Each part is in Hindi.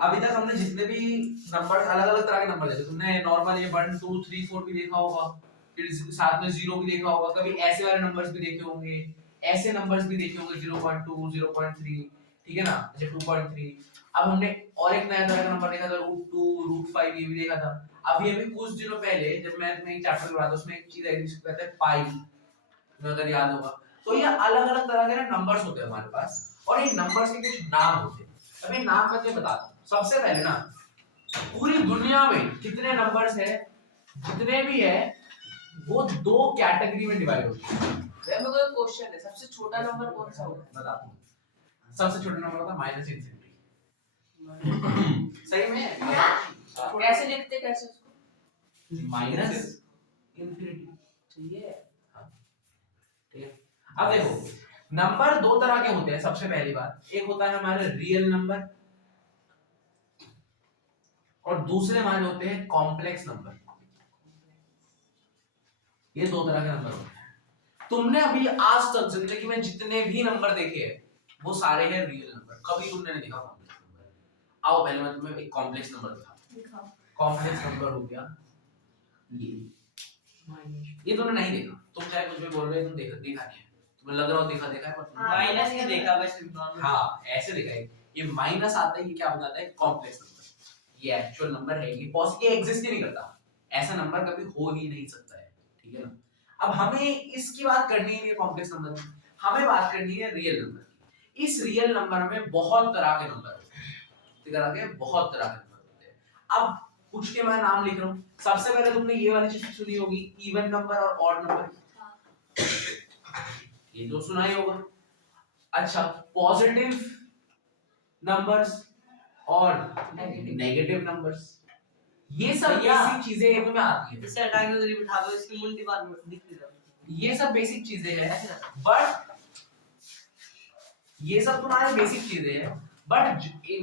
अभी तक हमने जितने भी नंबर अलग अलग तरह के नंबर देखे, तुमने नॉर्मल ये 1 2 3 4 भी देखा होगा, फिर साथ में 0 भी देखा होगा, कभी ऐसे वाले नंबर्स भी देखे होंगे, ऐसे नंबर्स भी देखे होंगे 0.2 0.3, ठीक है ना, जैसे 2.3। अब हमने और एक नया तरह का नंबर देखा था √2 √5, ये भी देखा था। अभी कुछ दिनों पहले जब मैं एक चैप्टर पढ़ा था उसमें एक चीज आई जिसको कहते हैं पाई, अगर याद होगा। तो ये अलग अलग तरह के नंबर्स होते हैं हमारे पास, और इन नंबर्स के कुछ नाम होते हैं। अब ये नाम मैं तुम्हें बताता हूँ। सबसे पहले ना, पूरी दुनिया में कितने नंबर्स है, जितने भी है वो दो कैटेगरी में डिवाइड होते हैं। मेरे को एक क्वेश्चन है, सबसे छोटा नंबर कौन सा होगा? बताता हूँ। सबसे छोटा नंबर होता है -∞। सही में? कैसे लिखते, कैसे उसको? -∞। चाहिए। ठीक है। अब देखो, नंबर दो तरह के होते हैं। सबसे पहली बात, एक होता है हमारे रियल नंबर, और दूसरे हमारे होते हैं कॉम्प्लेक्स नंबर। ये दो तरह के नंबर होते हैं। तुमने अभी आज तक जिंदगी में जितने भी नंबर देखे हैं वो सारे हैं रियल नंबर, कभी तुमने नहीं देखा कॉम्प्लेक्स नंबर। आओ पहले मैं तुम्हें एक कॉम्प्लेक्स नंबर दिखाता हूं। कॉम्प्लेक्स नंबर हो गया ये तुमने नहीं देखा, तुम चाहे कुछ भी बोल रहे हो, तुम देखा नहीं है, तुम्हें लग रहा हो देखा है, पर माइनस ही देखा बस नॉर्मल। हाँ, ऐसे देखा है। ये माइनस आता है, ये क्या बताता है? Complex number. ये एक्चुअल नंबर है, ये पॉसिबल एग्जिस्ट ही नहीं करता, ऐसा नंबर कभी हो ही नहीं सकता है, ठीक है ना। अब हमें इसकी बात करनी है कॉम्प्लेक्स नंबर की, हमें बात करनी है रियल नंबर की। इस रियल नंबर में बहुत तरह के नंबर होते हैं, ठीक है, बहुत तरह के नंबर होते हैं। अब कुछ के मैं नाम लिख रहा हूँ। सबसे पहले तुमने ये वाली चीज सुनी होगी, इवन नंबर और ऑड नंबर, ये तो सुना ही होगा। अच्छा, पॉजिटिव नंबर्स और नेगेटिव नंबर्स, ये सब बेसिक चीजें तुम्हें आती है। इसे हटा के उधर ही बिठा दो, इसकी मुंडी बात दिखती है। ये सब बेसिक चीजें हैं, बट ये सब तुम्हारे बेसिक चीजें हैं, बट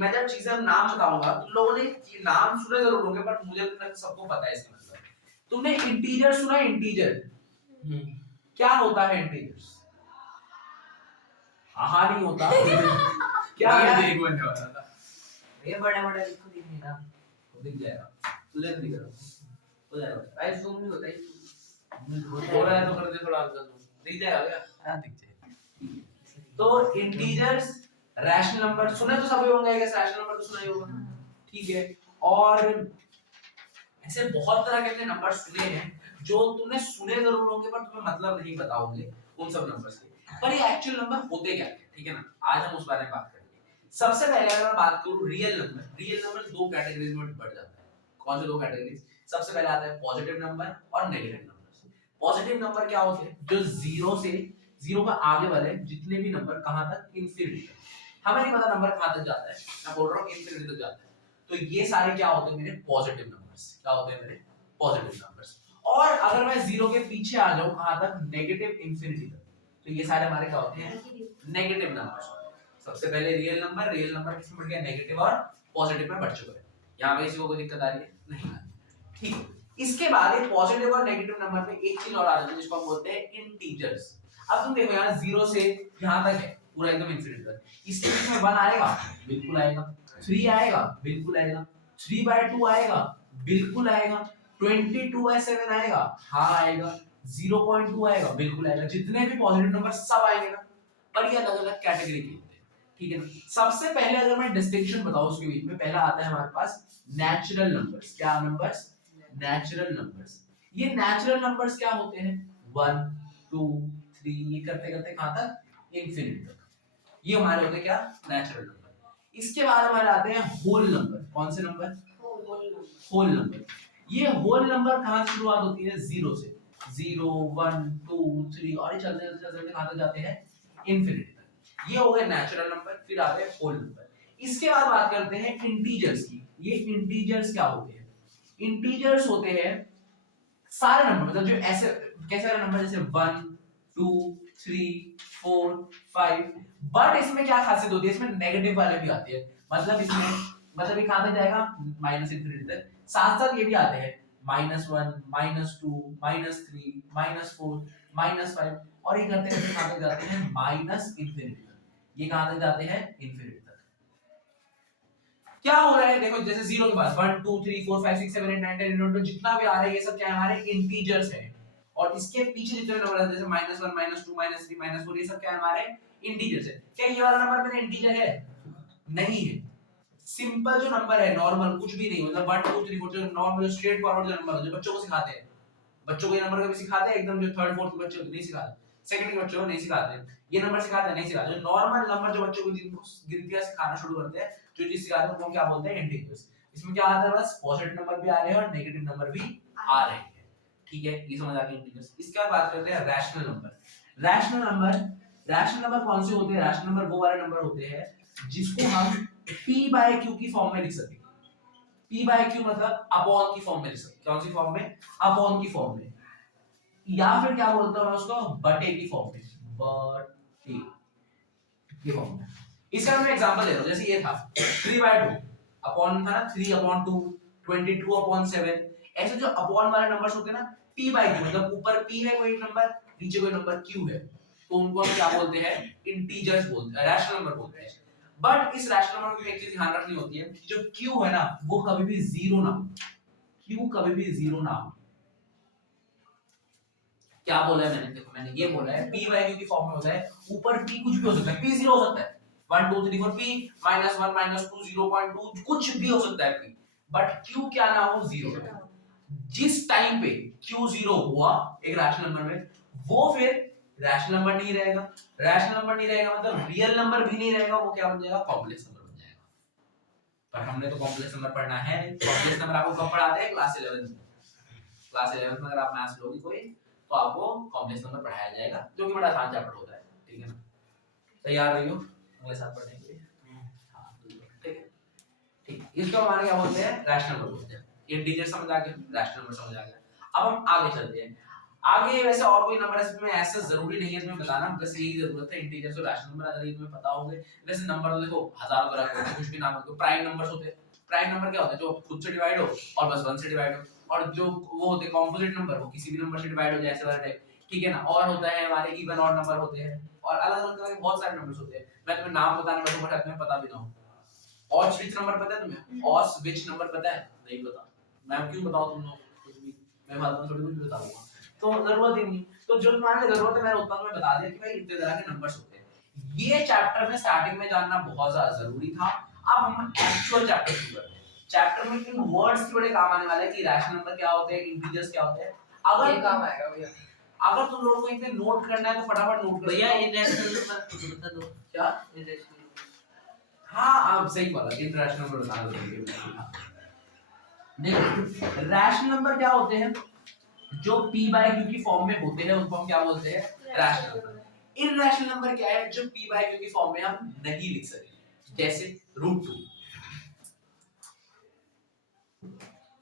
मैं जब चीजें नाम बताऊंगा तुम लोगों ने ये नाम सुने जरूर होंगे, बट मुझे तो सबको पता है इसका मतलब। तुमने इंटीजर सुना है? इंटीजर क्या होता है? इंटीजर्स हाँ नहीं होता क्या है? देख बनने वाला था ये बड़े बड़े लिखो, दिख नहीं रहा। दिख जाएगा, तुझे नहीं दिख रहा, हो जाएगा भाई जूम नहीं होता है, हो रहा है तो कर दे थोड़ा, दिख जाएगा क्या? हाँ दिख जाएगा। तो इंटीजर्स, रैशनल नंबर सुने तो सभी होंगे, रैशनल नंबर तो सुना ही होगा, ठीक है। और ऐसे बहुत तरह के नंबर सुने हैं जो तुमने सुने जरूर होंगे पर तुम्हें मतलब नहीं पता होंगे उन सब नंबर्स के, पर ये एक्चुअल नंबर होते क्या है, ठीक है ना। आज हम उस बारे में बात करेंगे। सबसे पहले अगर मैं बात करूं रियल नंबर दो कैटेगरीज में बढ़ जाता है। कौन से दो कैटेगरीज? सबसे पहले आता है पॉजिटिव नंबर और नेगेटिव नंबर। पॉजिटिव नंबर क्या होते हैं? जो जीरो का आगे वाले जितने भी नंबर कहां तक? इंफिनिटी तक। हमें नहीं पता नंबर कहां तक जाता है, मैं बोल रहा हूं इंफिनिटी तक जाता है। तो ये सारे क्या होते हैं? मेरे पॉजिटिव नंबर्स। क्या होते हैं? मेरे पॉजिटिव नंबर्स। और अगर मैं जीरो के पीछे आ जाऊं कहां तक? नेगेटिव इंफिनिटी तक, तो ये सारे हमारे क्या होते हैं? Negative numbers. सबसे पहले रियल नंबर किसमें बढ़ गया? नेगेटिव और पॉजिटिव में बढ़ चुका है। यहां पे किसी को कोई दिक्कत आ रही है? नहीं आ रही, ठीक है। इसके बाद एक पॉजिटिव और नेगेटिव नंबर में एक चीज और आ जाती है जिसको हम बोलते हैं इंटीजर्स। अब तुम देखो यार, जीरो से यहां तक है पूरा एकदम इंफिनिटी तक, इसके बीच में 1 आएगा, बिल्कुल आएगा। 3 आएगा, बिल्कुल आएगा। 3/2 आएगा, बिल्कुल आएगा। 22/7 आएगा, हाँ आएगा। 0.2 आएगा, बिल्कुल आएगा। जितने भी पॉजिटिव नंबर सब आएंगे ना, पर ये अलग अलग कैटेगरी के होते हैं, ठीक है ना। सबसे पहले अगर मैं डिस्टिंक्शन बताऊं उसके बीच में, पहला आता है हमारे पास नेचुरल नंबर्स। क्या नंबर्स? Natural numbers. ये नेचुरल नंबर्स क्या होते हैं? 1 2 3, ये करते करते कहां तक? इंफिनिटी तक। ये हमारे होते हैं क्या? Natural number. इसके बाद हमारे आते हैं होल नंबर। कौन से नंबर? Whole number. ये होल नंबर कहां से शुरुआत होती है? जीरो से। 0 1 2 3 और ये चलते चलते कहां तक जाते हैं? इंफिनिटी तक। ये हो गए नेचुरल नंबर। फिर आते हैं होल नंबर। इसके बाद बात करते हैं इंटीजर्स की। ये इंटीजर्स क्या होते हैं? इंटीजर्स होते हैं सारे नंबर, मतलब जो ऐसे कैसे वाले नंबर जैसे 1 2 3 4 5, बट इसमें क्या खासियत होती है? इसमें नेगेटिव वाले भी आते हैं। मतलब इसमें मतलब ये कहां तक जाएगा? माइनस इंफिनिटी तक। साथ साथ ये भी आते हैं -1 -2 -3 -4 -5, और ये करते करते कहां तक जाते हैं? माइनस इंफिनिटी तक। ये कहां तक जाते हैं? इंफिनिटी तक। क्या हो रहा है देखो, जैसे 0 के बाद 1 2 3 4 5 6 7 8 9 10 11 12 जितना भी आ रहा है ये सब क्या है हमारे इंटीजर्स है। और इसके पीछे जितने नंबर आते हैं जैसे -1 -2 -3 -4 ये सब क्या है हमारे इंटीजर्स है। क्या ये वाला नंबर मेरा इंटीजर है? नहीं है। सिंपल जो नंबर है नॉर्मल कुछ भी नहीं, मतलब 1 2 3 4 जो नॉर्मल स्ट्रेट फॉरवर्ड जो नंबर जो बच्चों को सिखाते हैं, बच्चों को ये नंबर कभी सिखाते हैं एकदम जो थर्ड फोर्थ के बच्चे नहीं सिखाते, सेकंड के बच्चों को नहीं सिखाते, ये नंबर सिखाते हैं नहीं सिखाते। जो नॉर्मल नंबर जो बच्चों को जिनको गिनतियां सिखाना शुरू करते हैं, जो चीज सिखाते हैं उनको क्या बोलते हैं इंटीजर्स। इसमें क्या आता है बस पॉजिटिव नंबर भी आ रहे हैं और नेगेटिव नंबर भी आ रहे हैं, ठीक है, ये समझ आ गया इंटीजर्स। इसके बाद बात करते हैं रैशनल नंबर। रैशनल नंबर कौन से होते हैं? रैशनल नंबर वो वाले नंबर होते हैं जिसको हम p/q की फॉर्म में लिख सकें। p/q मतलब अपॉन की फॉर्म में लिख सकते। कौन सी फॉर्म में? अपॉन की फॉर्म में, या फिर क्या बोलता हूं मैं उसको बटे की फॉर्म में, बटे की फॉर्म में। इसका मैं एग्जांपल ले रहा हूं, जैसे ये था 3/2 अपॉन था ना, 3/2 22/7। ऐसे जो अपॉन वाले नंबर्स होते हैं ना, p/q मतलब ऊपर p है कोई नंबर, नीचे कोई नंबर q है, तो उनको हम क्या बोलते हैं? इंटीजर्स बोलते हैं, रैशनल नंबर बोलते हैं। बट इस रैशनल नंबर में एक चीज ध्यान रखनी होती है कि जो q है ना वो कभी भी जीरो ना हो, q कभी भी जीरो ना हो। क्या बोला है मैंने? देखो मैंने ये बोला है p/q की फॉर्म में होता है ऊपर p कुछ भी हो सकता है, p 0 हो सकता है, 1 2 3 4 p -1 -2 0.2 कुछ भी हो सकता है p, बट q क्या ना हो? 0। जिस टाइम पे q 0 हुआ एक रैशनल नंबर में, वो फिर रैशनल नंबर नहीं रहेगा। रैशनल नंबर नहीं रहेगा मतलब रियल नंबर भी नहीं रहेगा, वो क्या बन जाएगा? कॉम्प्लेक्स नंबर बन जाएगा। पर हमने तो कॉम्प्लेक्स नंबर पढ़ना है नहीं। कॉम्प्लेक्स नंबर आपको कब पढ़ाते हैं? क्लास 11 में। क्लास 11 में अगर आप मैथ्स लोगे कोई तो आपको कॉम्प्लेक्स नंबर पढ़ाया जाएगा, जो कि बड़ा आसान चैप्टर होता है, ठीक है ना? तैयार रहियो मेरे साथ पढ़ने के लिए। हां ठीक है, ठीक। इसको हमारे क्या बोलते हैं? रैशनल नंबर बोलते हैं। इंटीजर समझ आ गया, रैशनल नंबर समझ आ गया। अब हम आगे चलते हैं। आगे वैसे और कोई नंबर है इसमें ऐसा जरूरी नहीं है तुम्हें बताना, बस यही जरूरत है इंटीजर और रैशनल नंबर अगर ये तुम्हें पता होंगे। वैसे नंबर तो देखो हजारों तरह के होते हैं, कुछ भी नाम हो। प्राइम नंबर्स होते हैं। प्राइम नंबर क्या होता है? जो खुद से डिवाइड हो और बस 1 से डिवाइड हो। और जो वो होते हैं कंपोजिट नंबर, वो किसी भी नंबर से डिवाइड हो जाए, ऐसे वाला टाइप, ठीक है ना? और होता है हमारे इवन ऑड नंबर होते हैं, और अलग-अलग तरह के बहुत सारे नंबर्स होते हैं। मैं तुम्हें नाम बताने बैठूंगा शायद तुम्हें पता भी ना हो। और स्विच नंबर पता है तुम्हें? और स्विच नंबर पता है? नहीं पता। मैं क्यों बताऊं तुम लोग कुछ भी? मैं बाद में थोड़ी कुछ भी बताऊंगा, तो जरूरत ही नहीं। तो जो तुम्हारे जरूरत है मैंने उतना तुम्हें बता दिया कि भाई इतने तरह के नंबर्स होते हैं। ये चैप्टर में स्टार्टिंग में जानना बहुत ज्यादा जरूरी था। अब हम एक्चुअल चैप्टर शुरू करते हैं। चैप्टर में इन वर्ड्स के बड़े काम आने वाले हैं कि रैशनल नंबर क्या होते हैं, इंटीजर्स क्या होते हैं। अगर ये काम आएगा भैया। अगर तुम लोगों को इतने नोट करना है तो फटाफट नोट कर भैया इंटरनेशनल नंबर बता दो। क्या? इंटरनेशनल हाँ आप सही बोला, इंटरनेशनल नंबर बता दो। देखो रैशनल नंबर क्या होते हैं? जो p/q की फॉर्म में होते हैं उनको हम क्या बोलते हैं? Rational number. इरैशनल नंबर क्या है? जो p/q की फॉर्म में हम नहीं लिख सकते, जैसे √2।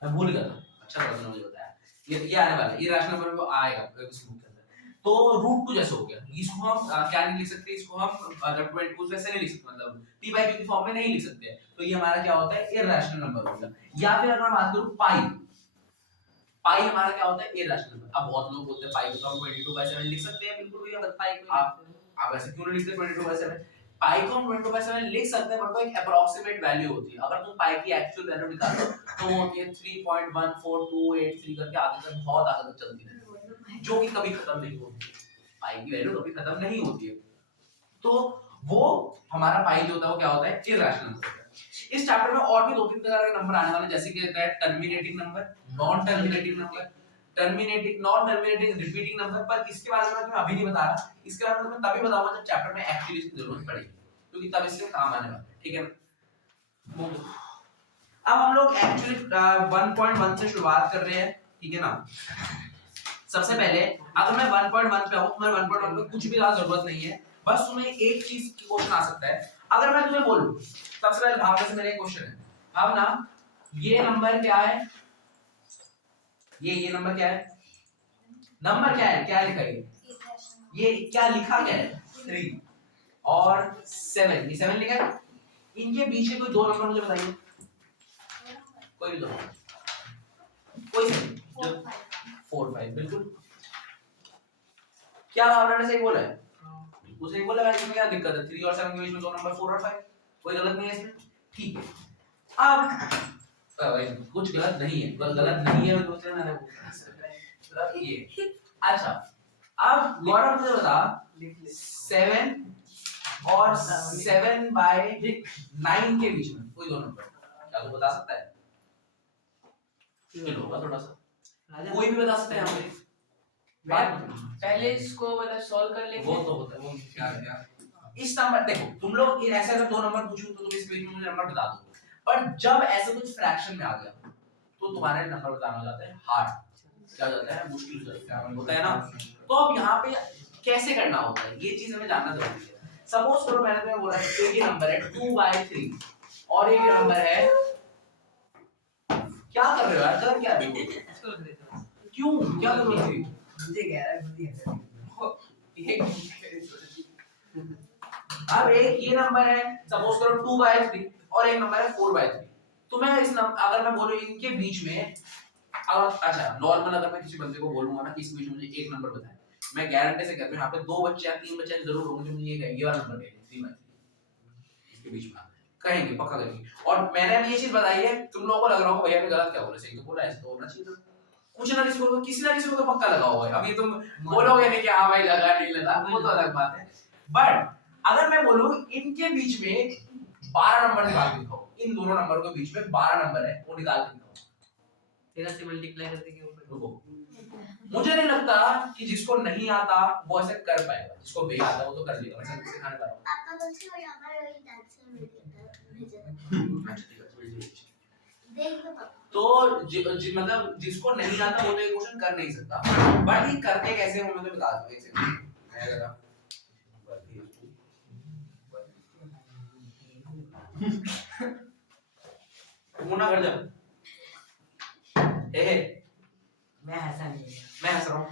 मैं भूल गया था, अच्छा लगा तुमने मुझे बताया। ये आने वाला है, ये रैशनल नंबर में आएगा इसमें के अंदर। तो √2 जैसे हो गया, इसको हम क्या नहीं लिख सकते? इसको हम 22 वैसे नहीं लिख सकते, मतलब p/q की फॉर्म में नहीं लिख सकते। तो ये हमारा क्या होता है? इरैशनल नंबर होगा। या फिर अगर मैं बात करूं पाई, पाई हमारा क्या होता है? Irrational number. अब बहुत लोग बोलते हैं पाई को तो हम 22/7 लिख सकते हैं, बिल्कुल भैया पाई को आप ऐसे क्यों नहीं लिखते 22/7? पाई को हम 22/7 लिख सकते हैं, बट वो एक एप्रोक्सीमेट वैल्यू होती है। अगर तुम पाई की एक्चुअल वैल्यू निकालो तो वो होती है 3.14283 करके आगे तक बहुत आगे तक चलती है, जो कि कभी खत्म नहीं होती। पाई की वैल्यू कभी खत्म नहीं होती है। तो वो हमारा पाई जो होता है वो क्या होता है? इरैशनल नंबर होता है। इस चैप्टर में और भी 2-3 तरह के नंबर आने वाले हैं, जैसे कि होता है terminating number, non terminating number, terminating non terminating repeating number. पर इसके बारे में मैं अभी नहीं बता रहा, इसके बारे में मैं तभी बताऊंगा जब चैप्टर में एक्चुअली इसकी जरूरत पड़ेगी, क्योंकि तब इससे काम आने वाला है, ठीक है ना? अब हम लोग एक्चुअली 1.1 से शुरुआत कर रहे हैं, ठीक है ना? सबसे पहले अगर मैं 1.1 पे हूं तो मैं 1.1 में कुछ भी ज्यादा जरूरत नहीं है, बस तुम्हें एक चीज की क्वेश्चन आ सकता है। अगर मैं तुम्हें बोलूं, सबसे पहले भावना से मेरा एक क्वेश्चन है, भावना ये नंबर क्या है? ये नंबर क्या है? नंबर क्या है? क्या लिखा है? ये क्या लिखा क्या है? 3 और 7, ये 7 लिखा है। इनके बीच के कोई दो नंबर मुझे बताइए, कोई भी दो, कोई से जो 4 5, बिल्कुल। क्या भावना ने सही बोला है? बिल्कुल सही बोला है। इसमें क्या दिक्कत है? 3 और 7 के बीच में दो नंबर 4 और 5, कोई गलत नहीं है इसमें, ठीक है। अब कुछ गलत नहीं है, गलत नहीं है दूसरे मैंने मतलब ये। अच्छा अब गौरव मुझे बता 7 और 7/9 के बीच में कोई दो नंबर क्या तू बता सकता है? होगा थोड़ा सा, कोई भी बता सकता है यहाँ पे। पहले इसको मतलब सॉल्व कर लेंगे। वो तो होता है, वो क्या इस नंबर देखो तुम लोग ऐसे अगर दो नंबर पूछूं तो तुम इस पेज में मुझे नंबर बता दो, पर जब ऐसे कुछ फ्रैक्शन में आ गया तो तुम्हारे नंबर बताना हो जाता है हार्ड, क्या हो जाता है मुश्किल होता है ना। तो अब यहाँ पे कैसे करना होता है ये चीज हमें जानना जरूरी है। सपोज करो मैंने तुम्हें बोला एक ही नंबर है 2/3 और एक नंबर है, क्या कर रहे हो यार, कर क्या रहे हो, क्यों क्या कर रहे हो, मुझे कह रहा है अब एक ये नंबर है सपोज करो 2/3 और एक नंबर है 4/3, तो मैं इस नंबर अगर मैं बोलूं इनके बीच में अच्छा नॉर्मल अगर मैं किसी बंदे को बोलूंगा ना कि इस बीच में मुझे एक नंबर बताए, मैं गारंटी से कहता हूं यहाँ पे 2 बच्चे या 3 बच्चे जरूर होंगे जो मुझे ये वाला नंबर कहेंगे 3/3 इसके बीच में कहेंगे पक्का कहेंगे। और मैंने भी ये चीज बताई है, तुम लोगों को लग रहा होगा भैया ने गलत क्या बोला, सही तो बोला, ऐसे तो होना चाहिए था, कुछ ना किसी को तो पक्का लगा हुआ है। अभी तुम बोलोगे नहीं कि हाँ भाई लगा नहीं लगा, वो तो अलग बात है। बट अगर मैं बोलूं इनके बीच में 12 नंबर निकाल के दिखाओ, इन दोनों नंबरों के बीच में 12 नंबर है वो निकाल के दिखाओ, 13 से मल्टीप्लाई कर देंगे ऊपर। रुको, मुझे नहीं लगता कि जिसको नहीं आता वो ऐसे कर पाएगा, जिसको भी आता है वो तो कर लेगा, मैं सबको सिखाने वाला हूं। आपका बच्चा और यहाँ पर वही डांस में भेजा देख तो मतलब जिसको नहीं आता वो तो ये क्वेश्चन कर नहीं सकता, बट ये करते कैसे वो मैं तो बता दूं। एक सेकंड मैं जरा मुन्ना कर जा मैं ऐसा नहीं है, मैं हंस रहा हूँ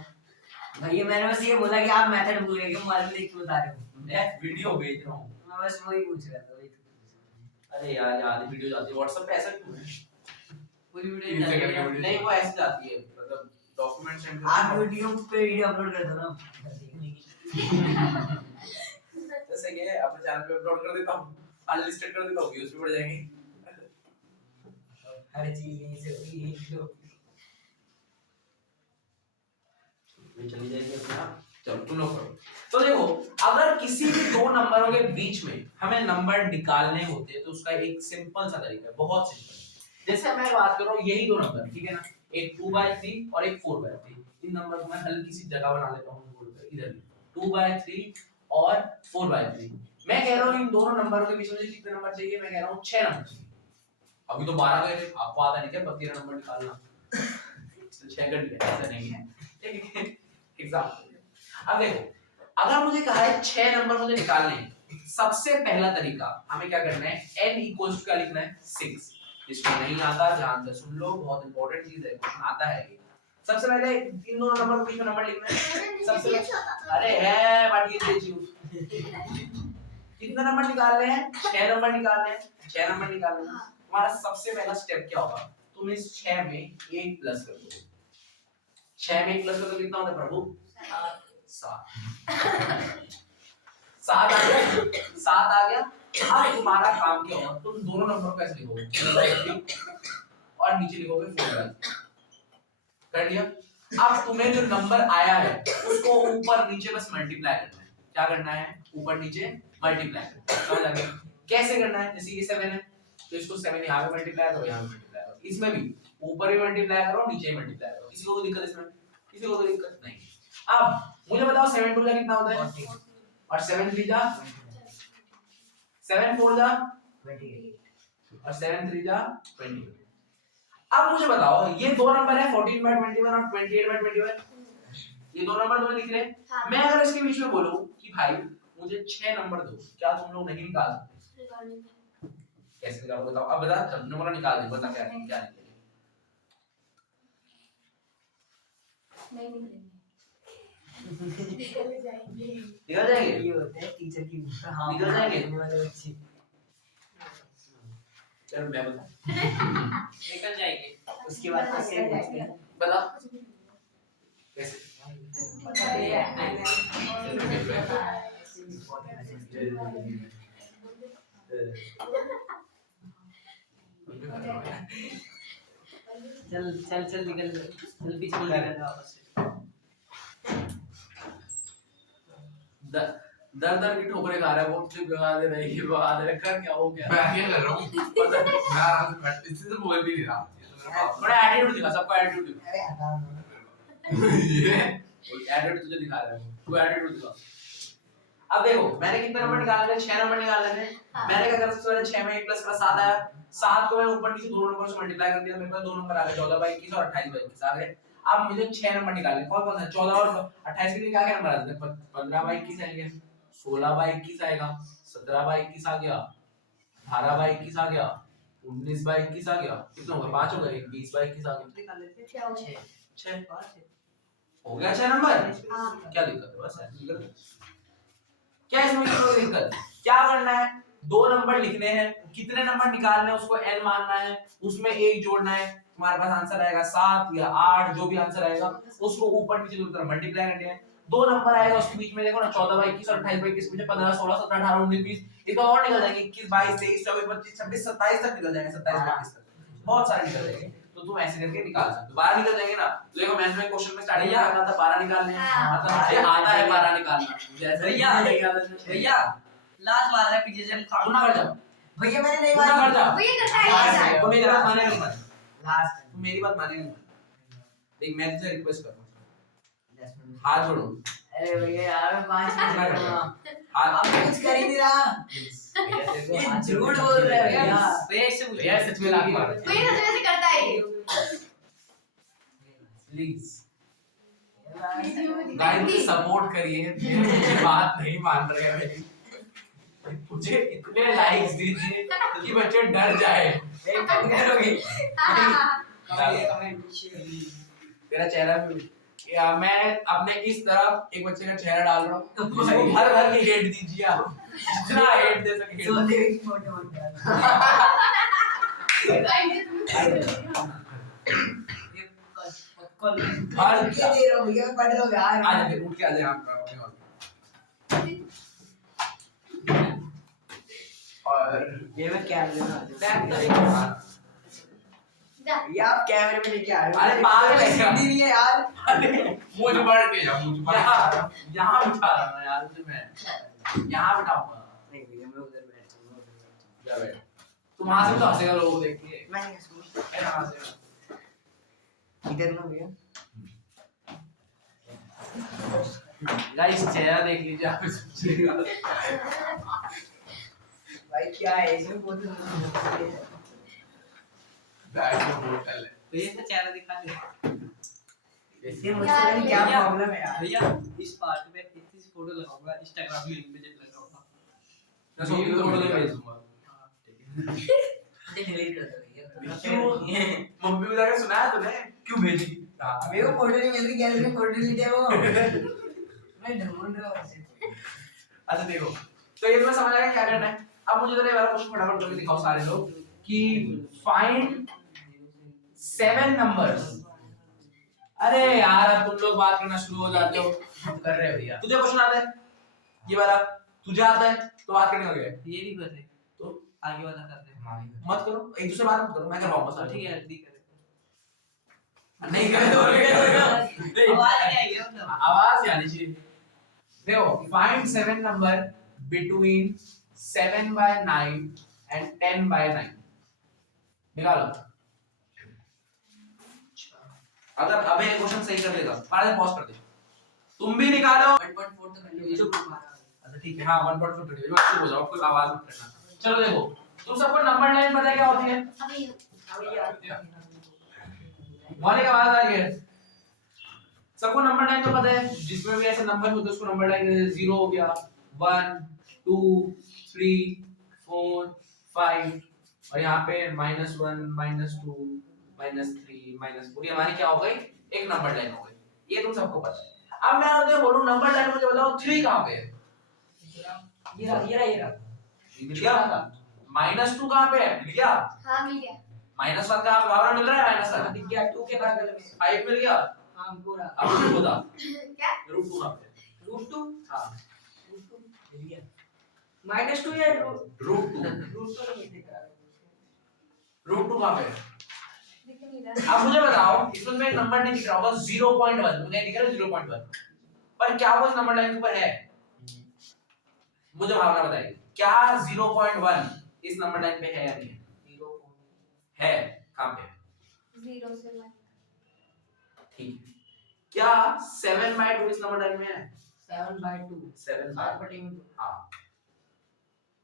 भैया मैंने बस ये बोला कि आप मेथड भूल गए, मोबाइल में देख के बता रहे हो। मैं वीडियो भेज रहा हूँ। मैं बस वही पूछ रहा था, वही तो पूछ रहा था। अरे यार आधी वीडियो जाती है व्हाट्सएप पे, ऐसा क्यों है? पूरी वीडियो नहीं जाती है। नहीं वो ऐसे जाती है, मतलब डॉक्यूमेंट सेंड आप यूट्यूब पे वीडियो अपलोड कर दो ना देखने की। जैसे कि अपने चैनल पे अपलोड कर देता हूँ, अनलिस्टेड कर देता हूँ, व्यूज भी बढ़ जाएंगे। हर चीज यहीं से होगी, यहीं से होगी। ये चली जाएगी अपना, चलो तुम लोग करो। तो देखो अगर किसी भी दो नंबरों के बीच में हमें नंबर निकालने होते हैं तो उसका एक सिंपल सा तरीका है, बहुत सिंपल। जैसे मैं बात कर रहा हूँ यही दो नंबर, ठीक है ना, एक 2/3 और एक 4/3, इन नंबर को मैं हल्की सी जगह बना लेता हूँ बोर्ड पे, इधर 2/3 और 4/3। मैं कह रहा हूँ इन दोनों नंबरों के बीच में मुझे कितने नंबर चाहिए, मैं कह रहा हूँ 6 नंबर चाहिए। अभी तो 12 गए थे, आपको आता नहीं क्या 13 नंबर निकालना, 6 कर लिया, ऐसा नहीं है, ठीक है एग्जाम्पल। अब देखो अगर मुझे कहा है 6 नंबर मुझे निकालने हैं, सबसे पहला तरीका हमें क्या करना है, n इक्वल्स टू क्या लिखना है 6। जिसको नहीं आता ध्यान से सुन लो, बहुत इंपॉर्टेंट चीज है, क्वेश्चन आता है ये। सबसे पहले इन दोनों नंबर के बीच में नंबर लिखना है, सबसे अरे है बट ये देखिए कितने नंबर निकालने हैं, 6 नंबर निकालने हैं, 6 नंबर निकालने हैं। हमारा सबसे पहला स्टेप क्या होगा, तुम इस 6 में 1 प्लस कर दो, 6 में 1 प्लस कर दो, कितना होता है प्रभु 7 आ गया, 7 आ गया। अब तुम्हारा काम क्या होगा, तुम दोनों नंबर को ऐसे लिखोगे और नीचे लिखोगे 4 कर दिया। अब तुम्हें जो नंबर आया है उसको ऊपर नीचे बस मल्टीप्लाई करना है, क्या करना है ऊपर नीचे मल्टीप्लाई करना है, समझ आ गया कैसे करना है। जैसे ये 7 है तो इसको 7 यहाँ पे मल्टीप्लाई करो, यहाँ पे मल्टीप्लाई करो, इसमें भी ऊपर भी मल्टीप्लाई करो नीचे भी मल्टीप्लाई करो, किसी को कोई दिक्कत इसमें, किसी को कोई दिक्कत नहीं। अब मुझे बताओ 7 2 जा कितना होता है, और 7 3 जा 7 4 जा 28 और 7 3 जा 20। अब मुझे बताओ ये दो नंबर है 14/21 और 28/21, ये दो नंबर तुम्हें दिख रहे हैं। हाँ। मैं अगर इसके बीच में बोलूं कि भाई मुझे 6 नंबर दो, क्या तुम लोग नहीं निकाल सकते? कैसे निकालोगे बताओ, अब बता, सब नंबर निकाल दे, बता क्या क्या निकलेगा। नहीं निकलेंगे निकल जाएंगे, ये होता है टीचर की हाँ निकल जाएंगे बोलने वाले बच्चे। चलो मैं बता, निकल जाएंगे, उसके बाद कैसे पूछते हैं बता कैसे चल चल चल निकल चल पीछे निकल जा वापस से। दर दर की ठोकरें खा रहा है वो, चुप भगा दे रही है, भगा दे रहा है, कर क्या हो गया? मैं क्या कर रहा हूँ? मैं आराम से बैठ इससे तो बोल भी नहीं रहा। थोड़ा एटीट्यूड दिखा, सबका एटीट्यूड दिखा। अरे हटा ये एटीट्यूड तुझे दिखा रहा है वो एटीट्यूड दिखा। अब देखो मैंने कितने नंबर निकाले? 6 नंबर निकाले थे। मैंने क्या करा? सबसे पहले 6 में 1 प्लस करा 7 आया। 7 को मैंने ऊपर नीचे दोनों नंबर से मल्टीप्लाई कर दिया, मेरे पास 2 नंबर आ गए 14 बाई 21 और 28 बाई 21 आ गए। अब मुझे 6 नंबर निकालने, कौन कौन सा? 14 और 28 के लिए क्या क्या नंबर आ जाते हैं? 15 बाई 21 आएंगे, 16 बाई 21 आएगा, 17 बाई 21 आ गया, 18 बाई 21 आ गया, 19 बाई 21 आ गया, कितना होगा? 5 हो गए, 20 बाई 21 आ गया। निकाल लेते 6 5 हो गया 6 नंबर। हाँ। क्या दिक्कत है? बस ऐसे निकल। क्या इसमें कोई दिक्कत? क्या करना है? 2 नंबर लिखने हैं, कितने नंबर निकालने हैं उसको n मानना है, उसमें 1 जोड़ना है, तुम्हारे पास आंसर आएगा 7 या 8, जो भी आंसर आएगा उसको ऊपर नीचे दोनों तरफ मल्टीप्लाई करने हैं। 2 नंबर आएगा उसके बीच में देखो ना, 14 बाई 21 और 28 बाई 21, मुझे 15 16 17 18 19 20, ये तो और निकल जाएंगे, 21 22 23 24 25 26 27 तक निकल जाएंगे, 27 25 तक बहुत सारे निकल जाएंगे। तो तुम ऐसे करके निकाल सकते हो, 12 निकल जाएंगे ना। तो देखो मैंने में क्वेश्चन में स्टार्टिंग में कहा था 12 निकालने हैं, मतलब मुझे आता है 12 निकालना, जैसे भैया भैया लास्ट वाला है पीछे से तू ना कर जा, भैया मैंने नहीं तू ना कर जा, भैया करता है ऐसा। तो मेरी बात मानेगा नहीं? लास्ट तू मेरी बात मानेगा नहीं? देख मैं तुझसे रिक्वेस्ट कर रहा हूं, 10 मिनट। हाथ जोड़ो। अरे भैया यार मैं 5 मिनट ना कर करूंगा। हाथ आप कुछ कर ही नहीं रहा। ये झूठ बोल रहे हो भैया। भैया इससे पूछ यार सच में लात मार भैया सच में से करता है ये। प्लीज वीडियो गाइस सपोर्ट करिए, मेरी बात नहीं मान रहे हैं मेरी, मुझे इतने लाइक्स दीजिए कि बच्चे डर जाए। एक कम करोगे। कमेंट तेरा चेहरा भी या मैं अपने इस तरफ एक बच्चे का चेहरा डाल रहा हूँ, उसको भर भर के हेट दीजिए आप, जितना हेट दे सके तो हेट। देख छोटे मोटे। हर क्या दे रहा हूँ भैया पढ़ रहा हूँ यार। आ जाते उठ के आ जाए आप और ये मैं कैमरे में जा। भैया आप कैमरे में लेके आ रहे हो। अरे पागल है क्या? हिंदी नहीं है यार। मुझे बढ़ के जा, मुझे बढ़ के जा। यहाँ बिठा रहा हूँ यार तुझे मैं, यहाँ बिठाऊंगा। नहीं भैया मैं उधर बैठ जाऊंगा। जा बैठ, तुम वहां से तो हंसेगा लोगों को देख के, मैं नहीं हंसूंगा। मैं यहाँ हंसेगा। इधर ना भैया। गाइस चेहरा देख लीजिए आप समझिएगा। भाई क्या है इसमें बहुत है। बैठ के होटल है। भैया का चेहरा दिखा दे इससे मुझसे पता नहीं क्या भैया, प्रॉब्लम है यार। भैया इस पार्ट में इतनी फोटो लगाऊंगा इंस्टाग्राम लिंक पे लगाऊंगा। मैं सोच के फोटो नहीं भेज दूंगा। डिलीट कर दो भैया। क्यों? मम्मी को जाके सुनाया तूने? क्यों भेजी? मेरे को फोटो नहीं मिल रही, गैलरी में फोटो डिलीट है वो। मैं ढूंढ रहा हूँ उसे। अच्छा देखो, तो ये तुम्हें समझ आया क्या करना है? अब मुझे तो ये वाला क्वेश्चन फटाफट करके दिखाओ सारे लोग कि फाइंड 7 नंबर्स। अरे यार अब तुम लोग बात करना शुरू हो जाते हो, कर रहे हो भैया। तुझे क्वेश्चन आता है? ये वाला तुझे आता है तो बात करनी हो गई। ये नहीं कर रहे तो आगे वाला कर रहे मत करो, एक दूसरे बात मत करो, मैं करवाऊंगा सारे। ठीक है दी करे नहीं करे तो आवाज नहीं आएगी मतलब आवाज आनी चाहिए। देखो find 7 number between 7 by 9 and 10 by 9 निकालो। अगर अबे क्वेश्चन सही कर लेगा पहले पॉज कर दे, तुम भी निकालो। 1.4 तो कर लो ये जो मारा। अच्छा ठीक है, हाँ 1.4 कर दियो, अच्छे हो जाओ, कोई आवाज मत करना। चलो देखो तुम सबको नंबर लाइन पता है क्या होती है? अभी वाले की आवाज आ रही है? सबको नंबर लाइन तो पता है, जिसमें भी ऐसे नंबर होते हैं उसको नंबर लाइन 0 हो गया, 1 2 3 4 5 और यहाँ पे -1 -2 -3 -4, ये हमारी क्या हो गई? एक नंबर लाइन हो गई, ये तुम सबको पता है। अब मैं आपसे बोलूं नंबर लाइन मुझे बताओ 3 कहाँ पे है? ये रहा। मिल गया? -2 कहाँ पे है? मिल गया? हाँ मिल गया। -1 कहाँ पे? बराबर मिल रहा है -1? दिख गया 2 के बगल में। 5 मिल गया? हाँ पूरा। अब रुट बता, क्या? रुट 2 कहाँ पे है? √2 हाँ √2 मिल गया। -2 या रुट 2 √2 नहीं दिख रहा। रूट 2 कहां पे है? दिख नहीं रहा। अब मुझे बताओ, इसमें एक नंबर नहीं दिख रहा होगा 0.1, मुझे दिख रहा है 0.1, पर क्या वो इस नंबर लाइन के ऊपर है? मुझे भावना बताइए, क्या 0.1 इस नंबर लाइन पे है या नहीं? 0 है। कहां पे? 0 से 1। ठीक है। क्या 7/2 इस नंबर लाइन में है? 7/2 7 7 बटे में 2 हाँ,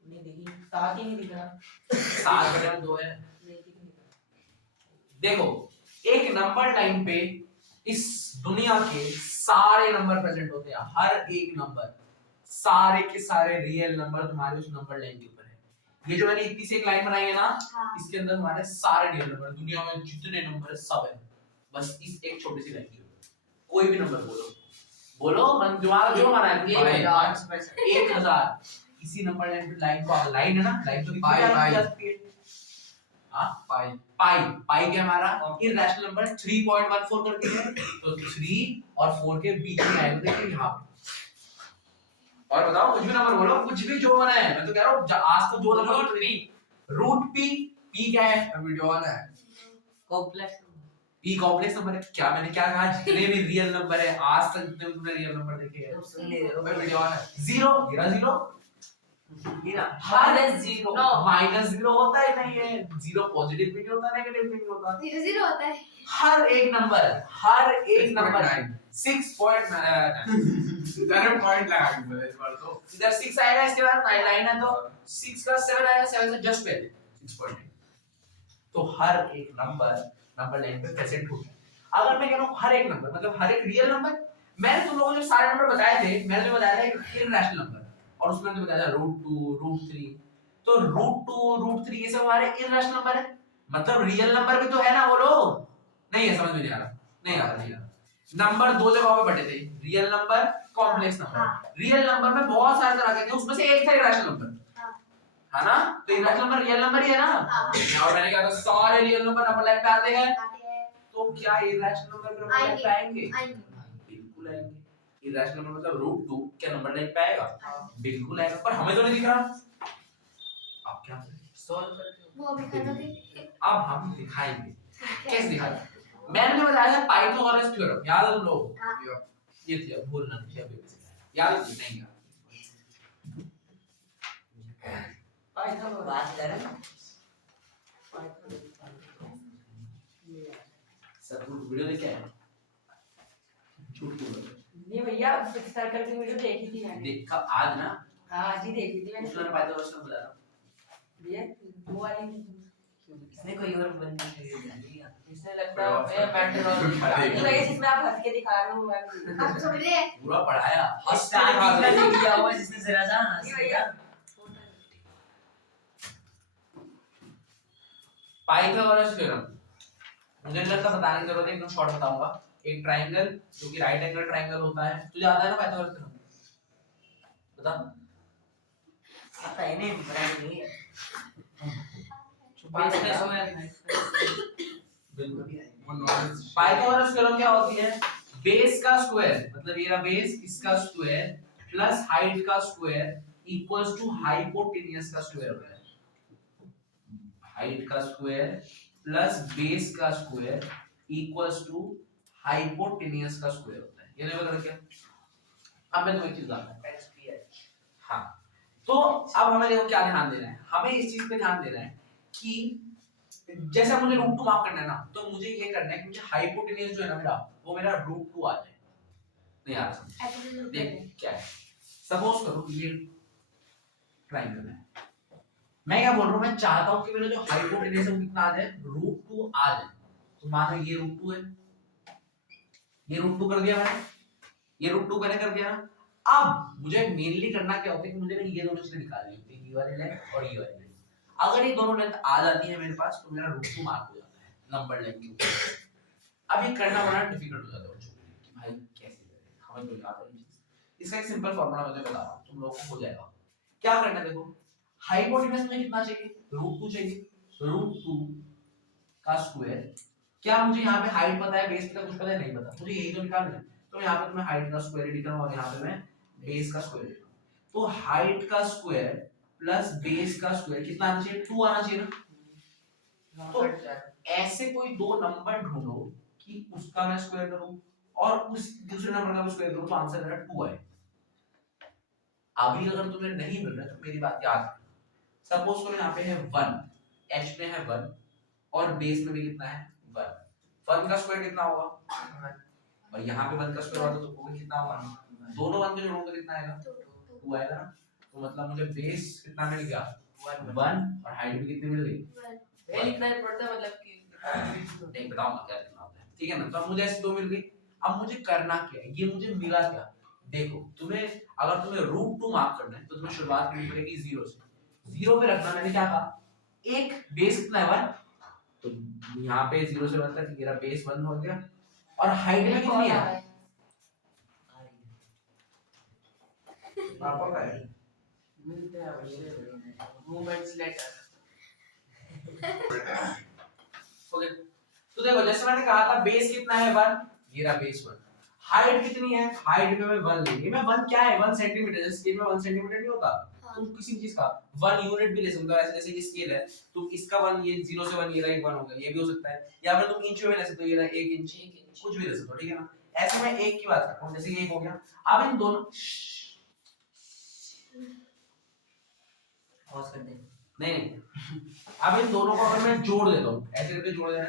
नहीं देखी 7 ही नहीं दिख रहा 7/2 है। नहीं दिख नहीं रहा। देखो, एक नंबर लाइन पे इस दुनिया के सारे नंबर प्रेजेंट होते हैं, हर एक नंबर, सारे के सारे रियल नंबर तुम्हारे उस नंबर लाइन के ऊपर है। ये जो मैंने इतनी सी एक लाइन बनाई है ना, हाँ। इसके अंदर हमारे सारे रियल नंबर, दुनिया में जितने नंबर है सब है, बस इस एक छोटी सी लाइन के ऊपर। कोई भी नंबर बोलो, बोलो मन तुम्हारा जो मना है, 1000 इसी नंबर लाइन को, लाइन है ना, लाइन तो पाई, पाई। जा सकती है। हाँ, पाई पाई क्या हमारा इरैशनल नंबर 3.14 करके है, तो 3 और 4 के बीच में आएगा, देखिए यहाँ पे। और बताओ, कुछ भी नंबर बोलो, कुछ भी जो बना है, मैं तो कह रहा हूँ आज तो जो नंबर रूट पी क्या है? वीडियो ऑन है। कॉम्प्लेक्स पी कॉम्प्लेक्स नंबर है। क्या मैंने क्या कहा, जितने भी रियल नंबर है आज तक जितने तुमने रियल नंबर देखे हैं, तुम सुन ले रहे हो भाई वीडियो ऑन है। 0 गिरा 0 गिरा -0 -0 होता है नहीं है, 0 पॉजिटिव भी नहीं होता, नेगेटिव भी नहीं होता, 0 होता है। हर एक नंबर 6.9 इधर पॉइंट लगा के बोले इस बार तो इधर 6 आएगा, इसके बाद 9 है, तो 6 का 7 आएगा, 7 से जस्ट पहले 6.9। तो हर एक नंबर लाइन पे प्रेजेंट होता है। अगर मैं कह रहा हूं हर एक नंबर, मतलब हर एक रियल नंबर, मैंने तुम लोगों को जो सारे नंबर बताए थे, मैंने जो बताया था एक इरैशनल नंबर, और उसमें तो बताया था √2 √3, तो √2 √3 ये सब हमारे इरैशनल नंबर है, मतलब रियल नंबर भी तो है ना, बोलो। नहीं है, समझ में नहीं आ रहा, नहीं आ रहा। नंबर दो जगहों पे बटे थे, रियल नंबर, कॉम्प्लेक्स नंबर। हाँ। रियल नंबर में बहुत सारे तरह के थे, उसमें से एक था इरैशनल नंबर, है ना? तो इरैशनल नंबर रियल नंबर ही है ना? और मैंने कहा था सारे रियल नंबर नंबर लाइन पे आते हैं, तो क्या इरैशनल नंबर नंबर लाइन पे आएंगे? बिल्कुल आएंगे। इरैशनल नंबर मतलब √2 क्या नंबर लाइन पे आएगा? बिल्कुल आएगा, पर हमें तो नहीं दिख रहा। अब क्या सॉल्व करके वो अभी खाना थी। अब हम दिखाएंगे, कैसे दिखाएंगे? मैंने जो बताया था पाइथागोरस थ्योरम, याद है तुम लोग? हाँ। ये थी, अब भूलना नहीं, अभी याद है नहीं याद? पाइथन में बात कर रहे हैं सब वीडियो देखे हैं? झूठ क्यों बोल रहे? नहीं भैया सर्कल की वीडियो देखी थी मैंने देख कब आज ना, हाँ आज ही देखी थी मैंने उसने पाइथागोरस थ्योरम बताया। भैया वो वाली इसने कोई और बंदी नहीं दिया इसने लगता है मेट्रोलॉजी नहीं भाई इसमें आप हंस के दिखा रहे हो मैं आप समझ रहे हैं? पूरा पढ़ाया, स्टार्टिंग में नहीं किया हुआ जिसने जरा सा नहीं भैया पाइथागोरस थ्योरम मुझे नहीं लगता बताने की जरूरत है, एकदम शॉर्ट बताऊंगा। एक ट्रायंगल जो कि राइट एंगल ट्रायंगल होता है, तुझे आता है ना पाइथागोरस थ्योरम? बता। आता है नहीं ब्रांड नहीं है बेस स्क्वायर बिल्कुल। वो नॉलेज पाइथागोरस थ्योरम क्या होती है? बेस का स्क्वायर, मतलब ये रहा बेस, इसका स्क्वायर प्लस हाइट का स्क्वायर इक्वल्स टू हाइपोटेनियस का स्क्वायर होता है। हाइट का स्क्वायर प्लस बेस का स्क्वायर इक्वल्स टू हाइपोटेनियस का स्क्वायर होता है। ये नहीं पता क्या? अब मैं तुम्हें एक चीज बताता हूं। हाँ, तो अब हमें देखो क्या ध्यान देना है, हमें इस चीज पे ध्यान देना है कि जैसे मुझे √2 मार्क करना है ना, तो मुझे ये करना है कि मुझे हाइपोटेनियस जो है ना मेरा, वो मेरा √2 आ जाए। नहीं आ रहा समझ? देख क्या है, सपोज करो ये ट्रायंगल है, मैं क्या बोल रहा हूँ, मैं चाहता हूँ कि मेरा जो हाइपोटेनियस है वो कितना आ जाए, √2 आ जाए। तो मानो ये √2 है, ये √2 कर दिया मैंने, ये √2 मैंने कर दिया ना। अब मुझे मेनली करना क्या होता है कि मुझे ना ये दोनों चीजें निकालनी होती है, ये वाली लेंथ और ये वाली लेंथ। अगर ये दोनों लेंथ आ जाती है मेरे पास, तो मेरा √2 मार्क हो जाता है नंबर लाइन के ऊपर। अब ये करना बड़ा डिफिकल्ट हो जाता है बच्चों के लिए कि भाई कैसे करें, हमें तो याद है चीज। इसका एक सिंपल फार्मूला मैं बता रहा हूं, तुम लोगों को हो जाएगा। क्या करना है देखो, हाइपोटेनस में कितना चाहिए, √2 चाहिए, √2 का स्क्वायर। क्या मुझे यहाँ पे हाइट पता है, बेस पता है, कुछ पता है? नहीं पता, मुझे यही तो निकालना है। तो यहाँ पे मैं हाइट का स्क्वायर लिख रहा हूँ और यहाँ पे मैं बेस का स्क्वायर लिख रहा हूँ। तो हाइट का स्क्वायर प्लस बेस का स्क्वायर कितना आना चाहिए, 2 आना चाहिए ना। तो ऐसे कोई दो नंबर ढूंढो कि उसका मैं स्क्वायर करूं और उस दूसरे नंबर का भी स्क्वायर करूं तो आंसर मेरा 2 आए। अभी अगर तुम्हें नहीं मिल रहा तो मेरी बात याद रखना। सपोज करो यहाँ पे है 1, h में है 1 और बेस में भी कितना है 1। 1 का स्क्वायर कितना होगा और यहाँ पे 1 का स्क्वायर होगा तो वो कितना होगा, दोनों 1 को जोड़ो तो कितना आएगा 2 आएगा ना। तो मतलब मुझे बेस कितना मिल गया 1 और हाइट भी कितनी मिल गई। ये लिखना ही पड़ता है मतलब कि नहीं बताऊंगा क्या लिखना होता है, ठीक है ना। तो अब मुझे ऐसे दो मिल गई, अब मुझे करना क्या है, ये मुझे मिला क्या। देखो तुम्हें अगर तुम्हें √2 मार्क करना है तो तुम्हें शुरुआत करनी पड़ेगी 0 से। 0 पे रखना, मैंने क्या कहा, एक बेस कितना है 1, तो यहाँ पे 0 से 1 तक मेरा बेस 1 हो गया और हाइट में कितनी है पापा का है मिलते हैं अवश्य मूवमेंट्स लेटर। ओके तो देखो जैसे मैंने कहा था बेस कितना है 1, ये रहा बेस 1। हाइट कितनी है, हाइट में मैं 1 लेंगे, मैं 1 क्या है 1 सेंटीमीटर, जैसे स्केल में 1 सेंटीमीटर नहीं होता, तुम किसी चीज का 1 यूनिट भी ले सकते हो। ऐसे जैसे ये स्केल है तो इसका 1 ये 0 से 1 ये रहा 1 हो गया, ये भी हो सकता है। या फिर तुम इंच में ले सकते हो, ये रहा 1 इंच, कुछ भी ले सकते हो, ठीक है ना। ऐसे मैं एक की बात करता हूं, जैसे ये हो गया। अब इन दोनों पॉज कर दे। नहीं अब इन दोनों को अगर मैं जोड़ देता हूं, ऐसे करके जोड़ देना।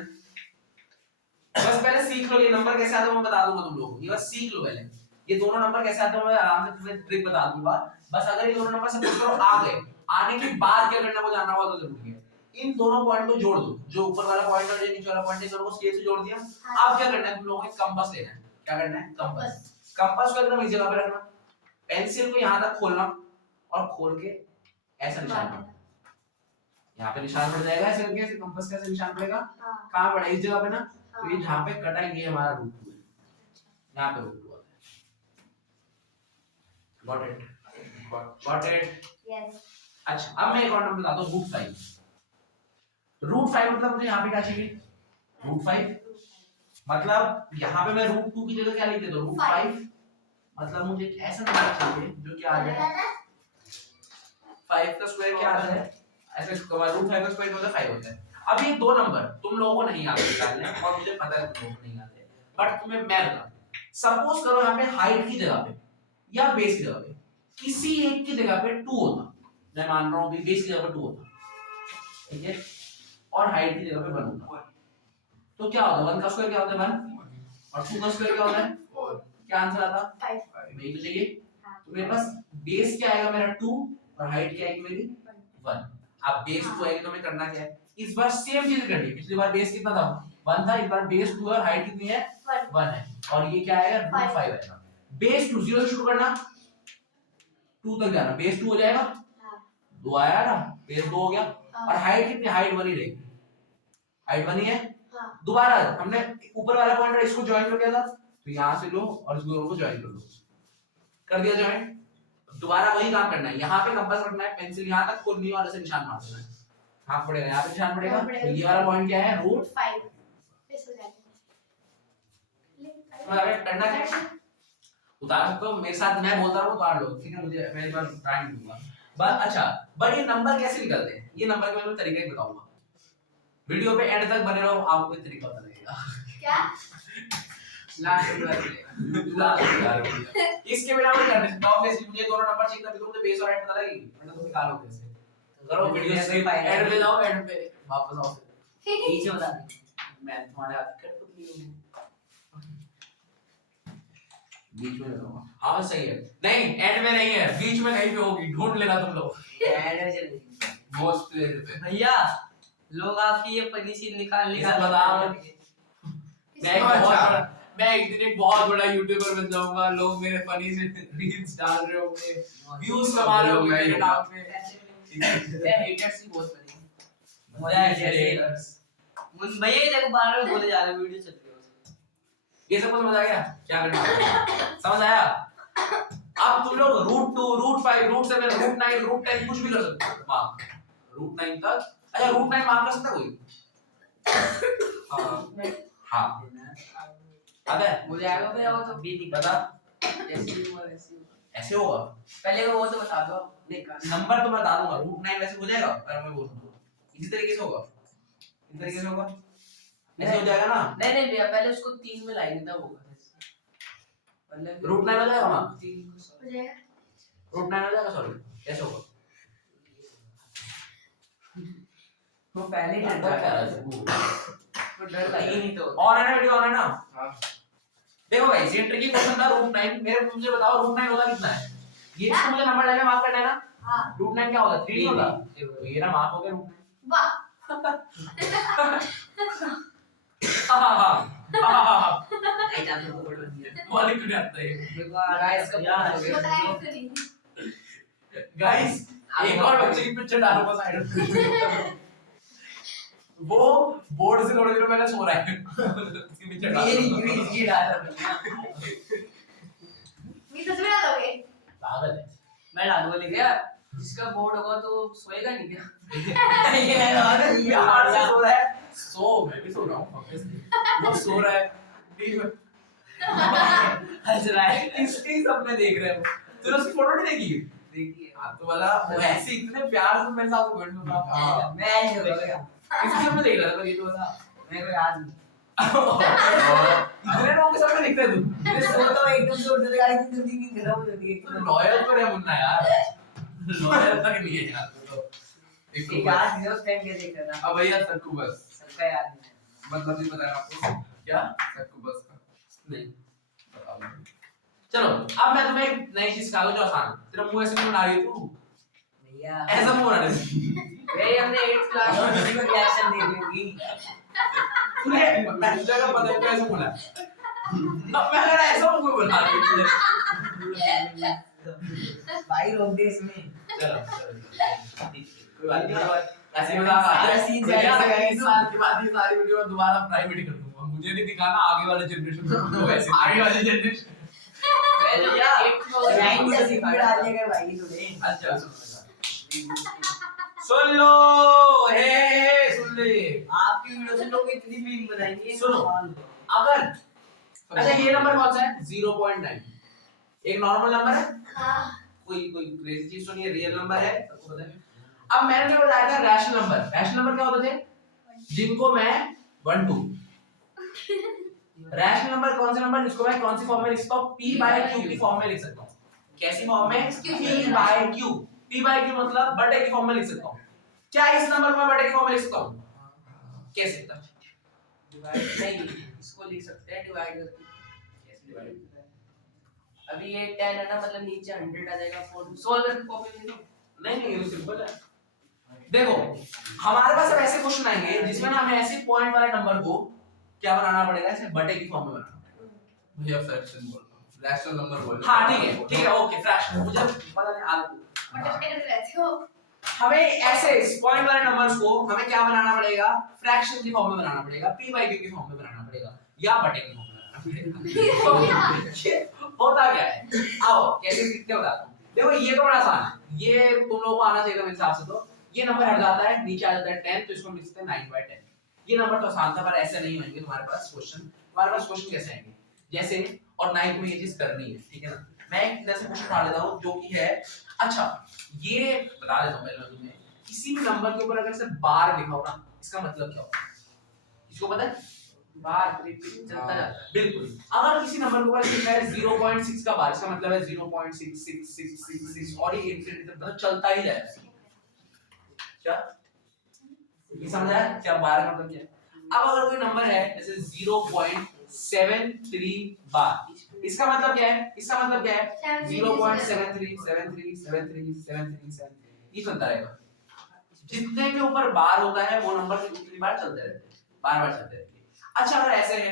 बस पहले सीख लो ये नंबर कैसे आता है, मैं बता दूंगा तुम लोगों को, ये बस सीख लो पहले। ये दोनों नंबर कैसे आते हैं मैं आराम से तुम्हें ट्रिक बता दूंगा। बस अगर ये दोनों नंबर सपोज करो आ गए, आने के बाद क्या करना है वो जानना बहुत जरूरी है। इन दोनों पॉइंट को जोड़ दो, जो ऊपर वाला पॉइंट और जो नीचे वाला पॉइंट है दोनों को स्केल से जोड़ दिया। अब क्या करना है तुम लोगों को, एक कंपास लेना है। क्या करना है, कंपास। कंपास को एकदम इस जगह पे रखना, पेंसिल को यहां तक खोलना और खोल के ऐसा निशान मारना। यहाँ पे निशान पड़ जाएगा ऐसे करके, ऐसे कंपास का ऐसे निशान पड़ेगा। कहां पड़ा, इस जगह पे ना। तो ये जहां पे कटा है ये हमारा √2 है, यहाँ पे √2 आता है। Got it yes. अच्छा अब मैं एक और नंबर बताता हूँ, √5। √5 मतलब मुझे यहाँ पे क्या चाहिए, √5 मतलब यहाँ पे मैं √2 की जगह क्या लिख देता हूँ √5। मतलब मुझे एक ऐसा नंबर चाहिए जो क्या आ जाए 5 का स्क्वायर क्या आता है, ऐसे √5 का स्क्वायर होता है 5 होता है। अब ये दो नंबर तुम लोगों को नहीं आते निकालने और मुझे पता है तुम लोगों को नहीं आते, बट तुम्हें मैं बता, सपोज करो यहाँ पे हाइट की जगह पे या बेस की जगह पे किसी एक की जगह पे 2 होता, मैं मान रहा हूँ बेस की जगह पे 2 होता, ठीक है, और हाइट की जगह पे 1 होता, तो क्या होता है 1 का स्क्वायर क्या होता है 1 और 2 का स्क्वायर क्या होता है 4। क्या आंसर आता 5 नहीं तो चाहिए। तो मेरे पास बेस क्या आएगा मेरा 2 और हाइट क्या आएगी मेरी 1। अब बेस 2 आएगी तो हमें करना क्या है, इस बार सेम चीज करनी है। पिछली बार बेस कितना था 1 था, इस बार बेस 2 और हाइट कितनी है 1 है और ये क्या आएगा √5 आएगा। बेस 2 0 से शुरू करना, 2 तक जाना, बेस 2 हो जाएगा 2 आया ना, बेस 2 हो गया और हाइट कितनी, हाइट 1 ही रहेगी, हाइट 1 ही है। दोबारा हमने ऊपर वाला पॉइंट इसको ज्वाइन कर दिया था तो यहां से लो और इस दोनों को ज्वाइन कर लो, कर दिया ज्वाइन। दोबारा वही काम करना है, यहाँ पे कंपास रखना है, पेंसिल यहाँ तक खोलनी है और ऐसे निशान मार देना है। हाँ पड़ेगा, यहाँ पे निशान पड़ेगा तो ये वाला पॉइंट क्या है √5। मतलब करना क्या है, उतार सकते हो मेरे साथ, मैं बोलता हूँ उतार लो, ठीक है, मुझे मैं इस बार ट्राई नहीं दूंगा बस। अच्छा बट ये नंबर कैसे निकलते हैं, ये नंबर के मैं तरीका बताऊंगा, वीडियो पे एंड तक बने रहो, आपको एक तरीका पता लगेगा। क्या लास्ट इसके बिना मैं कर नहीं सकता ऑब्वियसली, मुझे दोनों नंबर चाहिए तभी तो मुझे बेस और हाइट पता लगेगी, वरना तुम निकालो कैसे। करो वीडियो से एंड पे जाओ, एंड पे वापस आओ, पीछे बता दे, मैं तुम्हारे हाथ कट पतली हूं, बीच में लगाऊंगा। हाँ सही है, नहीं एंड में नहीं है, बीच में कहीं पे होगी, ढूंढ लेना तुम लोग एंड में चलेगी मोस्ट प्लेयर पे। भैया लोग आपकी ये फनी सीन निकाल मैं एक दिन एक बहुत बड़ा यूट्यूबर बन जाऊंगा, लोग मेरे फनी से रील्स डाल रहे होंगे, व्यूज कमा रहे होंगे मेरे नाम पे। मैं हेटर्स ही बहुत बने मजा है हेटर्स। भैया ये देखो बार बार बोले जा रहे वीडियो चल रही है, ये सब समझ आ गया क्या करना समझ आया। अब तुम लोग √2 √5 √7 √9 √10 कुछ भी कर सकते हो मार्क, √9 तक। अच्छा √9 मार्क कर सकता कोई, हाँ आता है मुझे आएगा भैया वो तो भी बता ऐसे होगा, पहले वो तो बता दो नहीं नंबर तो बता दूंगा, √9 वैसे हो जाएगा अगर मैं बोलूं तो इसी तरीके से होगा, इस तरीके से होगा, ऐसे हो जाएगा ना। नहीं नहीं भैया पहले उसको 3 में लाएंगे तब होगा मतलब √9 हो जाएगा वहाँ, 3 को हो जाएगा। √9 हो जाएगा, सॉरी कैसे होगा? वो पहले ही नंबर क्या है तो डर लगा ही नहीं तो ऑन है ना, वीडियो ऑन है ना? हाँ देखो भाई ये ट्रिकी क्वेश्चन था। √9 मेरे मुझे बताओ √9 होता कितना है? ये इसको मुझे नंबर लाइन में मार्क करना है ना। हाँ √9 क्या होता है? 3 होता। तो ये ना मार्क हो गया √9। वाह राइट आपने को बोल दिया वाली क्यों नहीं आता है मेरे को गाइस का यार, पता हो बताया गया तो नहीं। गाइस? एक और बच्चे की पिक्चर डालूंगा साइड में। वो बोर्ड से थोड़ी देर पहले सो रहा है। उसकी पिक्चर ये डालूंगा। इसकी डाल मेरी तस्वीर डालोगे? पागल है। मैं डालूंगा लेके यार जिसका बोर्ड होगा तो सोएगा नहीं क्या ये और प्यार से सो रहा है। सो मैं भी सो रहा हूँ obviously। वो सो रहा है, ठीक है। हंस रहा है। इसकी सबने देख रहे हो। तूने उसकी फोटो नहीं देखी? देखिए हाँ तो वाला वो ऐसे इतने प्यार से मेरे साथ कमेंट में था। हाँ मैं ही हो गया किसकी सबने देख रहा था पर ये तो बता। मेरे को याद नहीं इतने लोगों के सामने दिखता है तू। मैं सोता हूँ एकदम से उठ जाता है गाड़ी की नींद खराब हो जाती है तू लॉयल तो है मुन्ना यार। लॉयल तक नहीं है यार तू तो। एक याद नहीं उस टाइम क्या देख रहा था अब भैया सक्कू बस सबका याद नहीं है मतलब नहीं बताया आपको क्या? सक्कू बस का नहीं। बता दो। चलो अब मैं तुम्हें एक नई चीज सिखा दूं जो आसान है। तेरा मुंह ऐसे क्यों बना रही है तू? भैया ऐसा मुंह बना रही है। भाई हमने 8th क्लास में किसी को रिएक्शन दे रही होगी तूने मैनेजर का पता है कैसे बोला? अब मैं अगर ऐसा मुंह क्यों बना रही है? भाई रोक दे इसमें चलो कोई बात नहीं। ऐसे मजाक आता है। सारा scene भैया, ऐसे है, इस साल के बाद ये सारी वीडियो मैं दोबारा प्राइवेट कर दूंगा। मुझे नहीं दिखाना आगे वाले जनरेशन को वैसे आगे वाले जनरेशन। भैया 8th में लाइन का सीन में डाल दिया कर भाई तूने अच्छा सुन लो, हे सुन ले। आपकी वीडियो से लोग इतनी मीम बनाएंगे सुनो। अगर अच्छा ये नंबर कौन सा है? 0.9। एक नॉर्मल नंबर है, हाँ कोई कोई क्रेजी चीज तो नहीं है, रियल नंबर है, सबको पता है। अब मैंने जो बताया था रैशनल नंबर। रैशनल नंबर क्या होते थे? जिनको मैं 1 2 रैशनल नंबर कौन से नंबर जिसको मैं कौन सी फॉर्म में लिख सकता हूं? p/q की फॉर्म में लिख सकता हूं। कैसी फॉर्म में? p/q। p/q मतलब बटे की फॉर्म में लिख सकता हूं। क्या इस नंबर को मैं बटे की फॉर्म में लिख सकता हूं? कैसे तक? डिवाइड नहीं इसको लिख सकते हैं डिवाइड करके कैसे डिवाइड? अभी ये 10 है ना मतलब नीचे 100 आ जाएगा 4 सोल्व करके कॉपी में लिखो नहीं ये तो सिंपल है। देखो हमारे पास अब ऐसे क्वेश्चन आएंगे जिसमें ना हमें ऐसे पॉइंट वाले नंबर को क्या बनाना पड़ेगा? ऐसे बटे की फॉर्म में बनाना पड़ेगा। भैया फ्रैक्शन बोल रहा हूँ रैशनल नंबर बोल हाँ ठीक है ओके फ्रैक्शन मुझे पता नहीं आलू। मतलब कैसे रहते हो? हमें ऐसे पॉइंट वाले नंबर्स को हमें क्या बनाना पड़ेगा? फ्रैक्शन की फॉर्म में बनाना पड़ेगा, p/q की फॉर्म में बनाना पड़ेगा या बटे की फॉर्म में बनाना पड़ेगा। होता क्या है? आओ कैसे सीखते हो बताता हूं। देखो ये तो बड़ा आसान है, ये तुम लोगों को आना चाहिए था मेरे हिसाब से। तो ये नंबर हट जाता है, नीचे आ जाता है 10, तो इसको हम लिख सकते हैं 9/10। ये नंबर तो आसान था पर ऐसे नहीं होंगे तुम्हारे पास क्वेश्चन। तुम्हारे पास क्वेश्चन कैसे आएंगे? जैसे और 9 में ये चीज करनी है, ठीक है ना? मैं एक तरह से क्वेश्चन उठा लेता हूं जो कि है, अच्छा ये बता देता हूं पहले मैं तुम्हें, किसी भी नंबर के ऊपर अगर से बार लिखा हो ना, इसका मतलब क्या होता है? किसको पता है? बार रिपीट चलता जाता है बिल्कुल। अगर किसी नंबर के ऊपर लिखा है 0.6 का बार, इसका मतलब है 0.6666 और ये इंफिनिटी तक मतलब चलता ही जाएगा। क्या ये समझ आया क्या बार का मतलब क्या है? अब अगर कोई नंबर है जैसे 0.73 बार, इसका मतलब क्या है? इसका मतलब क्या है? 0.7373737373 ये चलता रहेगा। जितने के ऊपर बार होता है वो नंबर उतनी बार चलते रहते हैं, बार-बार चलते रहते हैं। अच्छा अगर ऐसे है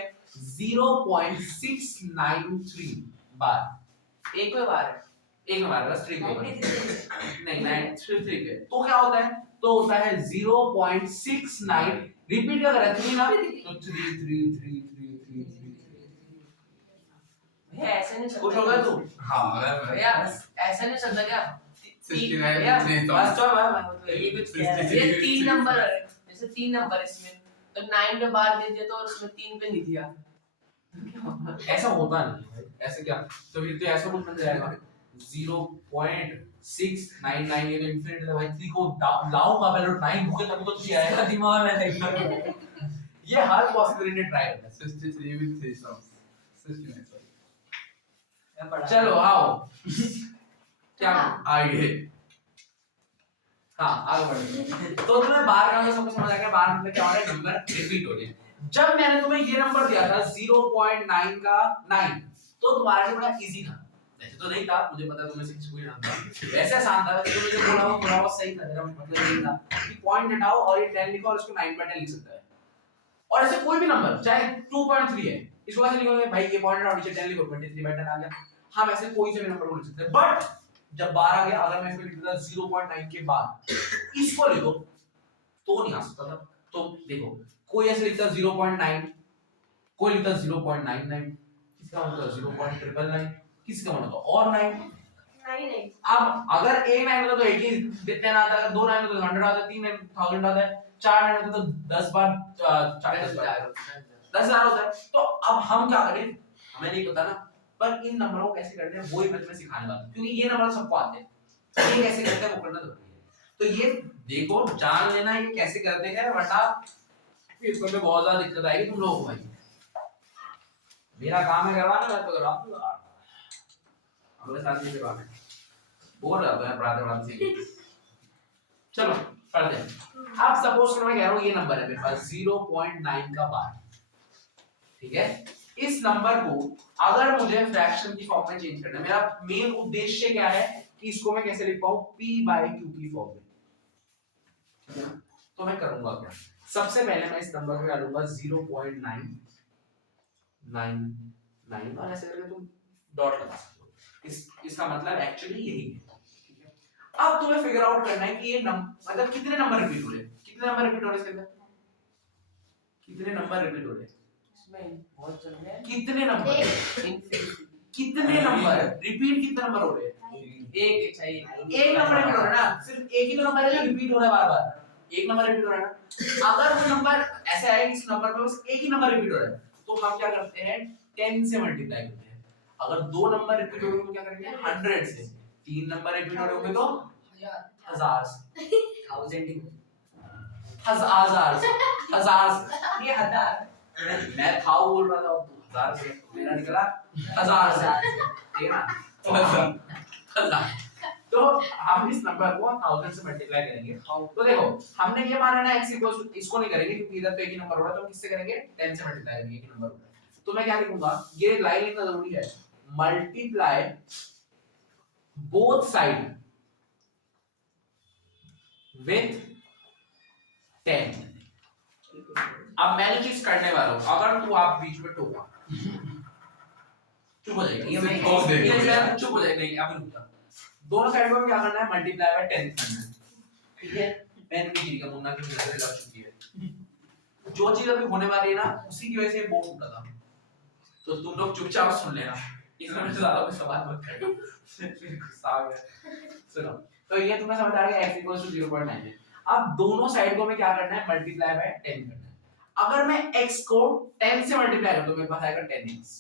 0.693 बार, एक में बार है एक में बार बस 3 के ऊपर नहीं 93 के, तो क्या होता है? तो होता है 0.69 रिपीट अगर है 3 ना तो 3 भैया ऐसे नहीं खुश चलता हो गया तू? हाँ भैया ऐसा नहीं चलता क्या 69 भैया, बस तो मैं ये कुछ कह रहा है ये 3 नंबर है जैसे 3 नंबर है इसमें तो 9 पे बार दे दिया तो और उसमें 3 पे नहीं दिया ऐसा होता नहीं भाई, ऐसे क्या? तो फिर तो ऐसा कुछ बन जाएगा 0. 6 9 9 ये तो इंफिनिटी है भाई। 3 को लाऊंगा पहले 9 भूखे तब तो 3 आएगा दिमाग में नहीं ये हर पॉसिबिलिटी ट्राई करना है। 63 with 3 sums. 69 sorry. चलो आओ क्या आगे हाँ आगे बढ़े। तो तुम्हें बार का सबको समझ आ गया बार मतलब क्या हो रहा है नंबर रिपीट हो रहे हैं। जब मैंने तुम्हें ये नंबर दिया था 0.9 का 9 तो तुम्हारे लिए बड़ा इजी था। वैसे तो नहीं था मुझे पता तुम्हें से किसी को नहीं आता वैसे आसान था तो मुझे बोला वो थोड़ा बहुत सही था मेरा मतलब यही था कि पॉइंट हटाओ और ये 10 लिखो और इसको 9/10 लिख सकता है। और ऐसे कोई भी नंबर चाहे 2.3 है इसको ऐसे लिखोगे भाई ये पॉइंट हटाओ नीचे 10 लिखो 23/10 आ गया। हम ऐसे कोई से भी नंबर को लिख सकते हैं बट जब 12 आ गया अगर मैं इसमें लिख देता 0.9 के बाद इसको लिखो तो नहीं आ सकता था। तो देखो कोई ऐसे लिखता 0.9 कोई लिखता 0.99 किसी का मतलब 0.999 किसी का मतलब और 9 नहीं अब अगर एक 9 होता तो एक ही 10 आता है, अगर दो 9 होता तो 100 आता है, तीन 1000 आता है, चार 9 होता तो 10 बार 10,000 होता है। तो अब हम क्या करें हमें नहीं पता ना पर इन नंबरों को कैसे करते हैं वो ही मैं तुम्हें सिखाने वाला हूं क्योंकि ये नंबर सबको आते हैं ये कैसे करते हैं वो करना जरूरी है। तो ये देखो जान लेना ये कैसे करते हैं वरना पेपर में बहुत ज्यादा दिक्कत आएगी तुम लोगों को भाई। मेरा काम है करवाना मैं तो करवा दूंगा अगले साल से करवाना बोल रहा है पढ़ाते से। चलो पढ़ते हैं। अब सपोज करो मैं कह रहा हूं ये नंबर है मेरे पास 0.9 का बार ठीक है। इस नंबर को अगर मुझे फ्रैक्शन की फॉर्म में चेंज करना है मेरा मेन उद्देश्य क्या है कि इसको मैं कैसे लिख पाऊं p/q की फॉर्म में। तो मैं करूंगा क्या सबसे पहले मैं इस नंबर को डालूंगा 0.999 और ऐसे करके तुम डॉट लगा सकते हो। इसका मतलब एक्चुअली यही है ठीक है। अब तुम्हें फिगर आउट करना है कि ये मतलब कितने नंबर रिपीट हो रहे हैं कितने नंबर रिपीट हो रहे हैं इसके अंदर कितने नंबर रिपीट हो रहे हैं इसमें बहुत चल रहा है कितने नंबर इनफिनिटी कितने नंबर रिपीट कितने नंबर हो रहे हैं एक चाहिए एक नंबर रिपीट हो रहा है ना सिर्फ एक ही तो नंबर है जो रिपीट हो रहा है बार बार एक नंबर रिपीट हो रहा है ना। अगर वो नंबर ऐसा है कि इस नंबर में बस एक ही नंबर रिपीट हो रहा है तो हम क्या करते हैं 10 से मल्टीप्लाई करते हैं। अगर दो नंबर रिपीट हो रहे तो क्या करेंगे 100 से तीन नंबर रिपीट हो रहे होंगे तो 1000 से हजार ये हजार मैं था बोल रहा था अब 1000 से मेरा निकला 1000 से ठीक है ना 1000 तो हम इस नंबर को 1000 से मल्टीप्लाई करेंगे। तो देखो हमने ये माना ना x इक्वल्स इसको नहीं करेंगे क्योंकि इधर तो एक ही नंबर हो रहा है तो हम किससे करेंगे 10 से मल्टीप्लाई करेंगे एक ही नंबर हो रहा है। तो मैं क्या लिखूंगा ये लाइन लिखना जरूरी है मल्टीप्लाई बोथ साइड विथ 10। अब मैं जो चीज करने वाला हूं अगर तू आप बीच में टोका चुप हो जाएगा ये मैं चुप हो जाएगा नहीं अभी रुक जा। दोनों साइड में क्या करना है मल्टीप्लाई बाय 10 करना है ठीक है। पेन की गिरी का मुन्ना की नजर लग चुकी है जो चीज अभी होने वाली है ना उसी की वजह से बोर्ड टूटा था तो तुम लोग चुपचाप सुन लेना इसमें मैं ज्यादा कोई सवाल मत करना गुस्सा आ गया सुनो। तो ये तुम्हें समझ आ गया x = 0.9 है। अब दोनों साइड को मैं क्या करना है मल्टीप्लाई बाय 10 करना है। अगर मैं x को 10 से मल्टीप्लाई करूं तो मेरे पास आएगा 10x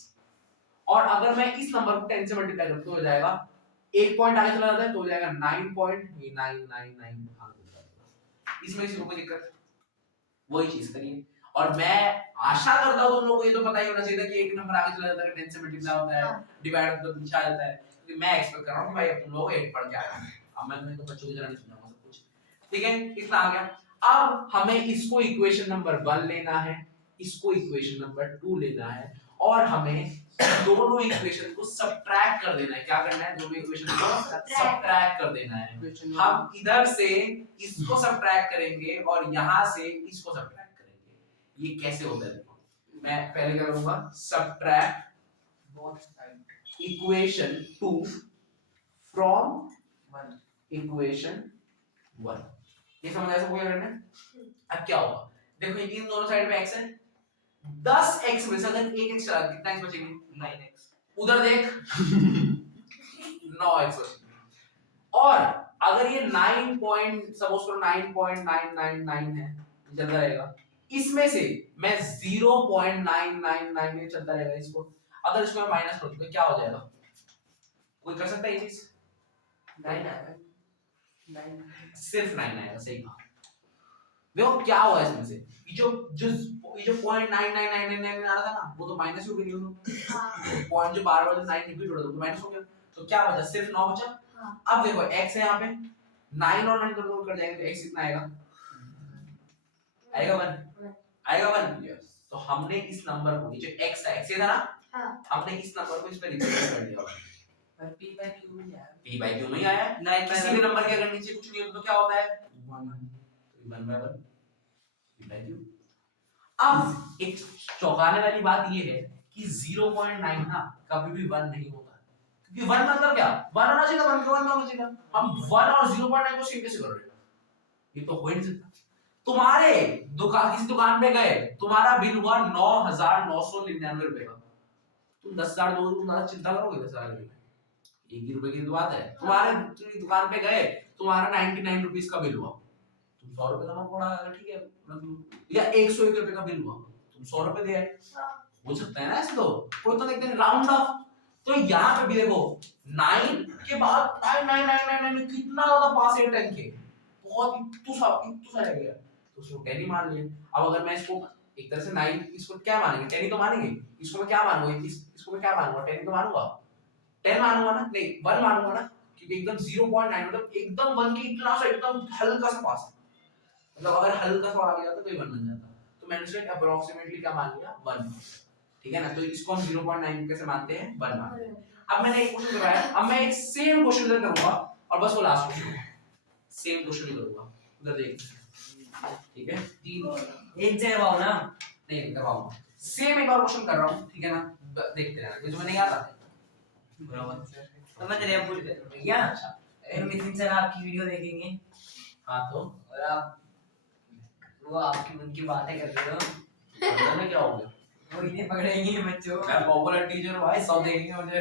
और अगर मैं इस नंबर को 10 से मल्टीप्लाई करूं तो हो जाएगा एक पॉइंट आगे चला जाता है तो हो जाएगा 9.999 इसमें किसी को कोई दिक्कत वही चीज करिए। और मैं आशा करता हूं तुम लोगों को ये तो पता ही होना चाहिए कि एक नंबर आगे चला जाता है 10 से मल्टीप्लाई होता है डिवाइड होता है तो पीछे आ जाता है क्योंकि मैं एक्सपेक्ट कर रहा हूं कि भाई अब तुम लोग 8 पढ़ के आए हैं। अब मैं तुम्हें तो बच्चों की तरह नहीं सुनाऊंगा सब कुछ ठीक है इतना आ गया। अब हमें इसको इक्वेशन नंबर 1 लेना है इसको इक्वेशन नंबर 2 लेना है और हमें दोनों इक्वेशन को सबट्रैक्ट कर देना है। क्या करना है दोनों इक्वेशन को सबट्रैक्ट कर देना है। हम इधर से इसको सबट्रैक्ट करेंगे और यहां से इसको सबट्रैक्ट करेंगे। ये कैसे होता है देखो मैं पहले क्या करूंगा subtract both side equation 2 from equation 1 ये समझ आया सबको क्या करना है। अब क्या होगा देखो इन दोनों साइड में x है 10x में से अगर एक x चला कितना x बचेगी 9x उधर देख 9x बचेगी और अगर ये 9 पॉइंट सपोज करो 9.999 है चलता रहेगा इसमें से मैं 0.999 में चलता रहेगा इसको अगर इसको मैं माइनस करूं तो क्या हो जाएगा कोई कर सकता है ये चीज 9 आएगा 9 सिर्फ 9 आएगा, सही कहा। देखो क्या हुआ इसमें से, ये जो 0.99999 आ रहा था ना, वो तो माइनस हो गई, हाँ पॉइंट जो बार बार 9 रिपीट हो रहा था तो माइनस हो गया, तो क्या बचा, सिर्फ 9 बचा। हाँ अब देखो x है यहाँ पे, 9 और 9 कट जाएंगे तो x कितना आएगा, आएगा 1, आएगा 1। यस तो हमने इस नंबर को, ये जो x है, x ये था ना, हाँ हमने इस नंबर को इस पे रिप्लेस कर दिया। पर p by q में आया p by q नहीं आया, किसी भी नंबर के अगर नीचे कुछ नहीं होता तो क्या होता है, 1 by 1 p by q। अब एक चौंकाने वाली बात ये है कि 0.9 ना कभी भी 1 नहीं होता, क्योंकि 1 मतलब क्या, 1 होना चाहिए, 1 का 1 होना चाहिए। हम 1 और 0.9 को सेम कैसे कर रहे हैं, ये तो हो ही नहीं सकता। तुम्हारे दुकान, किसी दुकान पे गए, तुम्हारा बिल हुआ 9,999 रुपए का, तुम 10,000 दो, तुम ज्यादा चिंता करोगे 10,000 रुपए में, एक ही रुपए की तो बात है। तुम्हारे दुकान पे गए, तुम्हारा 99 रुपीस का बिल हुआ, तुम 100 रुपए का पड़ा, ठीक है, या 101 रुपए का बिल हुआ, तुम 100 रुपए दिए, हो सकता है ना ऐसे, तो कोई तो देखते हैं राउंड ऑफ। तो यहाँ पे भी देखो 9 के बाद 9999 कितना ज्यादा पास है 10 के, बहुत इतुसा रह गया, तो उसको 10 ही मान लिया। अब अगर मैं इसको एक तरह से 9, इसको क्या मानेंगे, 10 ही तो मानेंगे, इसको मैं क्या मानूंगा, इसको मैं क्या मानूंगा, 10 ही तो मानूंगा, 10 मानूंगा ना, नहीं 1 मानूंगा ना, क्योंकि एकदम 0.9 मतलब एकदम 1 के इतना सा एकदम हल्का सा पास है, मतलब अगर हल्का सा आ गया तो 1 बन जाता, तो मैंने इसको अप्रोक्सीमेटली क्या मान लिया, 1, ठीक है ना। तो इसको हम 0.9 कैसे मानते हैं, 1 मानते हैं। अब मैंने एक क्वेश्चन करवाया, अब मैं एक सेम क्वेश्चन इधर करूंगा और बस वो लास्ट क्वेश्चन है, सेम क्वेश्चन ही करूंगा, उधर देख, ठीक है, 3 एक जगह आओ ना, नहीं करवाऊंगा, सेम एक और क्वेश्चन कर रहा हूं, ठीक है ना, देखते रहना, ये जो मैंने याद आता है बराबर समझ रहे हैं, भूल गए भैया। अगर नितिन सर आपकी वीडियो देखेंगे, हाँ तो और आप वो आपकी उनकी बातें कर रहे हो, पता क्या हो गया, वो इन्हें पकड़ेंगे बच्चों। मैं पॉपुलर टीचर हूं भाई, सब देखेंगे मुझे।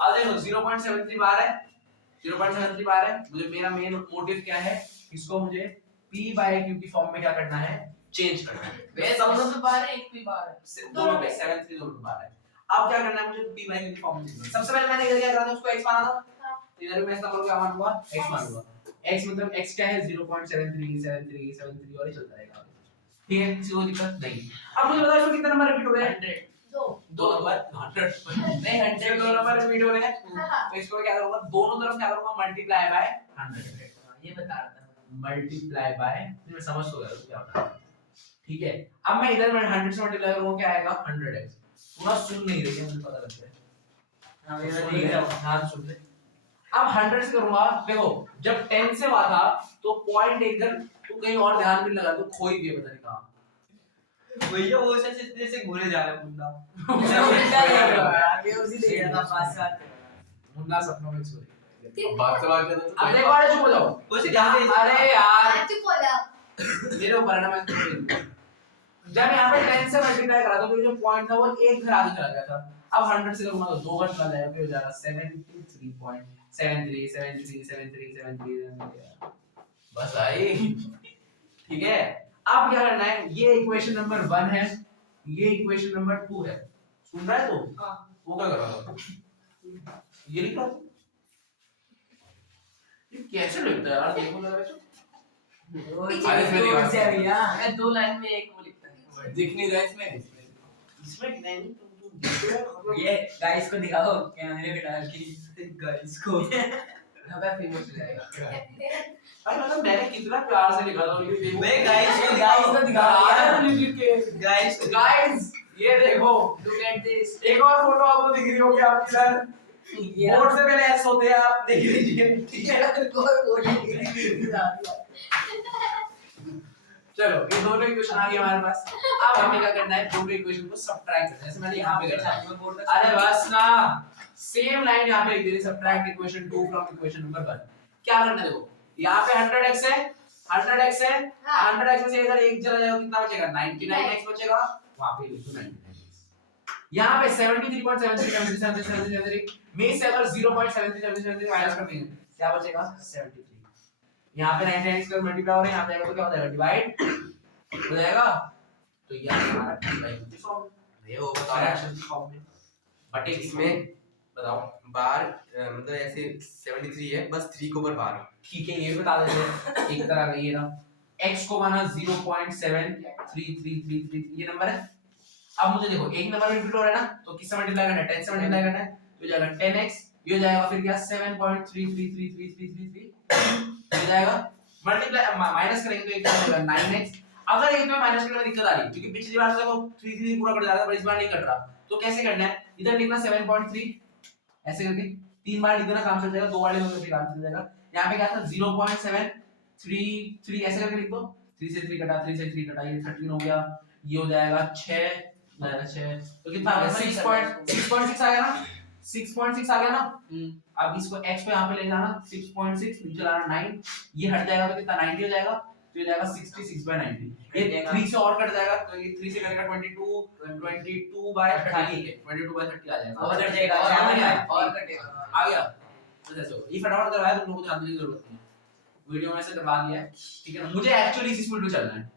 अब देखो 0.73 बार है, 0.73 बार है, मुझे मेरा मेन मोटिव क्या है, इसको मुझे p by q की फॉर्म में क्या करना है, चेंज करना है। वे दोनों पे बार है, एक पे बार है, दोनों पे 73 दोनों पे बार है। अब क्या करना है, मुझे p by q की फॉर्म में चेंज करना है। सबसे पहले मैंने इधर क्या करा था, उसको x माना था, तो इधर मैं इस नंबर को क्या मानूंगा, x मानूंगा। x मतलब x क्या है, 0.737373 और ये चलता रहेगा, ठीक है, किसी को दिक्कत नहीं। अब मुझे बताओ इसमें कितने नंबर रिपीट हो रहे हैं, 100 दो नंबर 100 नहीं 100 दो नंबर रिपीट हो रहे हैं, तो इसको मैं क्या करूंगा, दोनों तरफ क्या करूंगा, मल्टीप्लाई बाय 100, ये बता रहा था मल्टीप्लाई बाय, मैं समझ तो गया क्या होता है, ठीक है। अब मैं इधर में 100 से मल्टीप्लाई करूंगा, क्या आएगा 100x, पूरा सुन नहीं रही है, मुझे पता लग गया, हाँ मैं देख रहा हूँ। हाँ सुन ले। अब 100 से करूंगा, देखो जब 10 से हुआ था तो पॉइंट इधर तू कहीं और ध्यान भी लगा, तू खो ही गया, पता नहीं कहां। भैया वो सच इतने से घूरे जा रहा है मुंडा, आगे उसी देख रहा था 5 साल मुन्ना सपनों में सोई। अब बात से बात करते तो अब देखो, अरे चुप हो जाओ, कुछ अरे यार आज चुप हो जाओ। मेरे ऊपर है ना, मैं जब यहाँ पे 10 से मल्टीप्लाई करा तो जो पॉइंट था वो एक घर आगे चला गया था। अब 100 से करूंगा तो 2 घंटे चला जाएगा, फिर हो जाएगा 73.73737373 बस आई, ठीक है। अब क्या करना है, ये इक्वेशन नंबर 1 है, ये इक्वेशन नंबर 2 है, सुन रहा है तो वो क्या करोगे, ये लिख रहा हूं, ये कैसे लिखता है यार, देखो जरा इसको, आगे से लिखा। से भैया मैं 2 लाइन में एक वो लिखता है, दिख नहीं रहा इसमें इसमें नहीं तुम देखो ये गाइस को दिखाओ कैमरे पे डाल के, गाइस को हमें फेमस हो जाएगा। भाई मतलब मैंने कितना प्यार से लिखा था, ये देखो मैं गाइस को दिखा यार लिख के गाइस ये देखो, लुक एट दिस, एक और फोटो आपको दिख रही होगी आपकी सर, बोर्ड से पहले ऐसे होते हैं, आप देख लीजिए, ठीक है। चलो ये दोनों इक्वेशन आ गए हमारे पास। अब हमें क्या करना है, दोनों इक्वेशन को सब्ट्रैक्ट करना है, जैसे मैंने यहाँ पे करा। अरे बस ना, सेम लाइन यहाँ पे लिख दी, subtract equation 2 from equation number 1। क्या करना है, देखो यहाँ पे 100x है, 100x है, 100x में से अगर एक चला जाएगा कितना बचेगा, 99x बचेगा, वहां पे लिख दो 99x। यहाँ पे 73.737373 में से अगर 0.7373 माइनस कर देंगे क्या बचेगा, 73। यहाँ पे 99x का मल्टीप्लाई हो रहा है, यहाँ पे आएगा तो क्या हो जाएगा, डिवाइड हो जाएगा, तो ये हमारा डिवाइड की फॉर्म, ये वो बता फ्रैक्शन की फॉर्म में, बट इसमें बताओ। बार मतलब ऐसे 73 है, बस 3 के ऊपर बार है। ठीक है, ये भी बता देते हैं। एक तरह का ये ना x को माना 0.73333 ये नंबर है। अब मुझे देखो एक नंबर रिपीट हो रहा है ना, तो किससे मल्टीप्लाई करना है? 10 से मल्टीप्लाई करना है, तो जाएगा 10x, ये हो जाएगा फिर क्या 7.333333 हो जाएगा। मल्टीप्लाई माइनस करेंगे तो एक हो जाएगा 9x। अगर एक में माइनस करने में दिक्कत आ रही है क्योंकि पिछली बार देखो 33 पूरा कट जाता है, पर इस बार नहीं कट रहा, तो कैसे करना है? इधर लिखना 7.3 ऐसे करके 3 बार लिख देना, काम चल जाएगा। 2 बार लिखोगे तो काम चल जाएगा। यहाँ पे क्या था 0.733 ऐसे करके लिख दो। 3 से 3 कटा, 3 से 3 कटा, ये 13 हो गया। ये हो जाएगा 6 तो कितना आ गया? 6.6 आ गया ना, 6.6 आ गया ना। अब इसको x पे यहाँ पे ले जाना, 6.6 नीचे लाना 9, ये हट जाएगा तो कितना 90 हो जाएगा, तो ये जाएगा 66/90। ये 3 से और कट जाएगा तो ये 3 से कटेगा 22/30 22/30 आ जाएगा। और कट जाएगा, और कटेगा। आ गया। तो जैसे ये फटाफट करवाया, तुम लोगों को जानने की जरूरत नहीं है, वीडियो में से करवा दिया है, ठीक है ना। मुझे एक्चुअली इसी स्पीड में चलना है,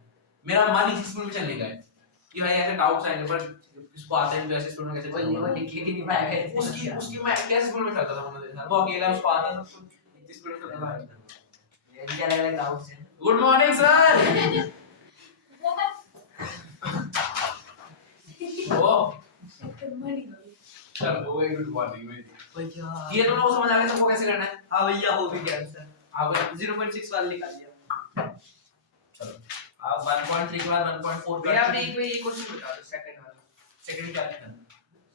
मेरा मन इसी स्पीड में चलने का है कि भाई ऐसे डाउट्स आएंगे पर किसको आते हैं तो ऐसे स्पीड में कैसे वो लिखे भी नहीं पाएगा। उसकी मैं कैसे स्पीड में चलता था मैंने देखा, वो अकेला उसको आता था तो इतनी स्पीड में चलता था। ये क्या लग रहा है डाउट से। Good morning sir. ओ चल हो गई गुड मॉर्निंग में। भैया ये तो लोग समझ आ गए सबको कैसे करना है। हाँ भैया हो भी गया सर। आप 0.6 वाला निकाल दिया। चलो आप 1.3 के बाद 1.4 भैया आपने एक में ये क्वेश्चन बता दो, सेकंड वाला। सेकंड क्या लिखना है?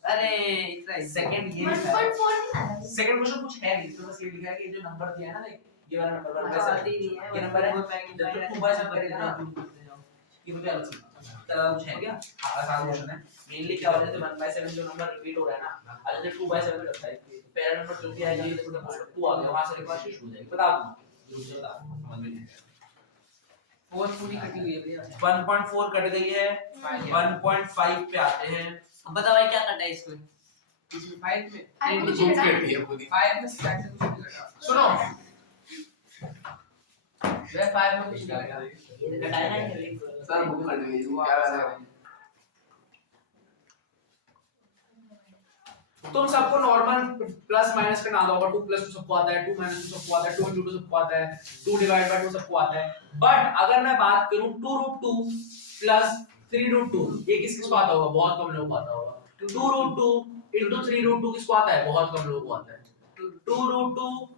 अरे इतना ही। सेकंड ये लिखा है। 1.4 नहीं आया। सेकंड क्वेश्चन कुछ है नहीं, इसमें बस ये लिखा है कि जो नंबर दिया है ना, देख ये वाला नंबर हाँ, वैसे आती नहीं है, ये नंबर है वो पैकिंग जब तक पैकिंग 2/7 करेगा ना ये मुझे अलग से तरह कुछ है क्या? आसान क्वेश्चन है। मेनली क्या वजह से 1/7 जो नंबर रिपीट हो रहा है ना, अगर जब 2/7 करता है पहला नंबर जो भी आएगा ये तो 2 आ गया, वहां से रिक्वेस्ट शुरू हो जाएगी। बता दूंगा जरूर से बता दूंगा, समझ में नहीं आएगा। बहुत पूरी कटी हुई है भैया। 1.4 कट गई है, 1.5 पे आते हैं। अब बता भाई क्या करना है इसको। इसमें 5 में आई नहीं, कुछ खूब हटा। करती है पूरी। 5 में स्टार्ट से कुछ नहीं लगा। सुनो मैं 5 में कुछ नहीं लगा। ये कटाया ना ये। सर बुक कर दीजिए क्या है। तुम सबको नॉर्मल प्लस माइनस का नाम होगा। 2 + 2 सबको आता है, 2 - 2 सबको आता है, 2 × 2 सबको आता है, 2 / 2 सबको आता है। बट अगर मैं बात करूं 2√2 + 3√2 ये किसको आता होगा? बहुत कम लोगों को आता होगा। 2√2 × 3√2 किसको आता है? बहुत कम लोगों को आता है। 2√2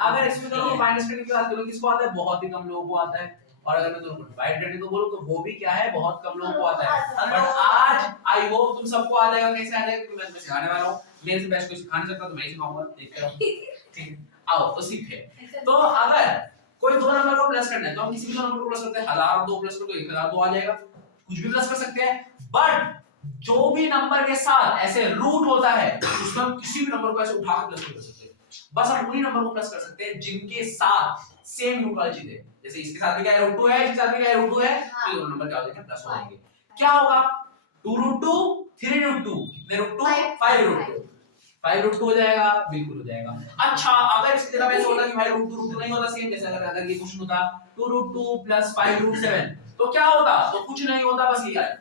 अगर इसमें दोनों माइनस करने की बात करूं किसको आता है? बहुत ही कम लोगों को आता है। और अगर मैं दोनों को डिवाइड करने को बोलूं तो वो भी क्या है? बहुत कम लोगों को आता है। बट आज आई होप तुम सबको आ जाएगा। कैसे आ जाएगा? क्योंकि मैं तुम्हें सिखाने वाला हूं। मेरे से बेस्ट कोई सिखा नहीं सकता, तो मैं ही सिखाऊंगा। देखते रहो, ठीक है? आओ तो सीखते हैं। तो अगर कोई दो नंबर को प्लस करना है तो हम किसी भी दो नंबर को प्लस करते हैं। 1000 2 प्लस करो तो 1002 आ जाएगा। कुछ भी प्लस कर सकते हैं। बट जो भी नंबर के साथ ऐसे रूट होता है उसमें हम किसी भी नंबर को ऐसे उठा के प्लस नहीं कर सकते। बस हम उन्हीं नंबर को प्लस कर सकते हैं जिनके साथ सेम रूट वाली चीज है। जैसे इसके साथ भी क्या है? √2 है, इसके साथ भी क्या है? √2 है। तो ये दोनों नंबर क्या हो जाएंगे? प्लस हो जाएंगे। क्या होगा? 2√2 3√2 कितने √2? 5√2 5√2 हो जाएगा। बिल्कुल हो जाएगा। अच्छा अगर इसकी जगह ऐसा होता कि भाई √2 नहीं होता सेम, जैसे अगर ये क्वेश्चन होता 2√2 + 5√7 तो क्या होता? तो कुछ नहीं होता, बस ये आएगा।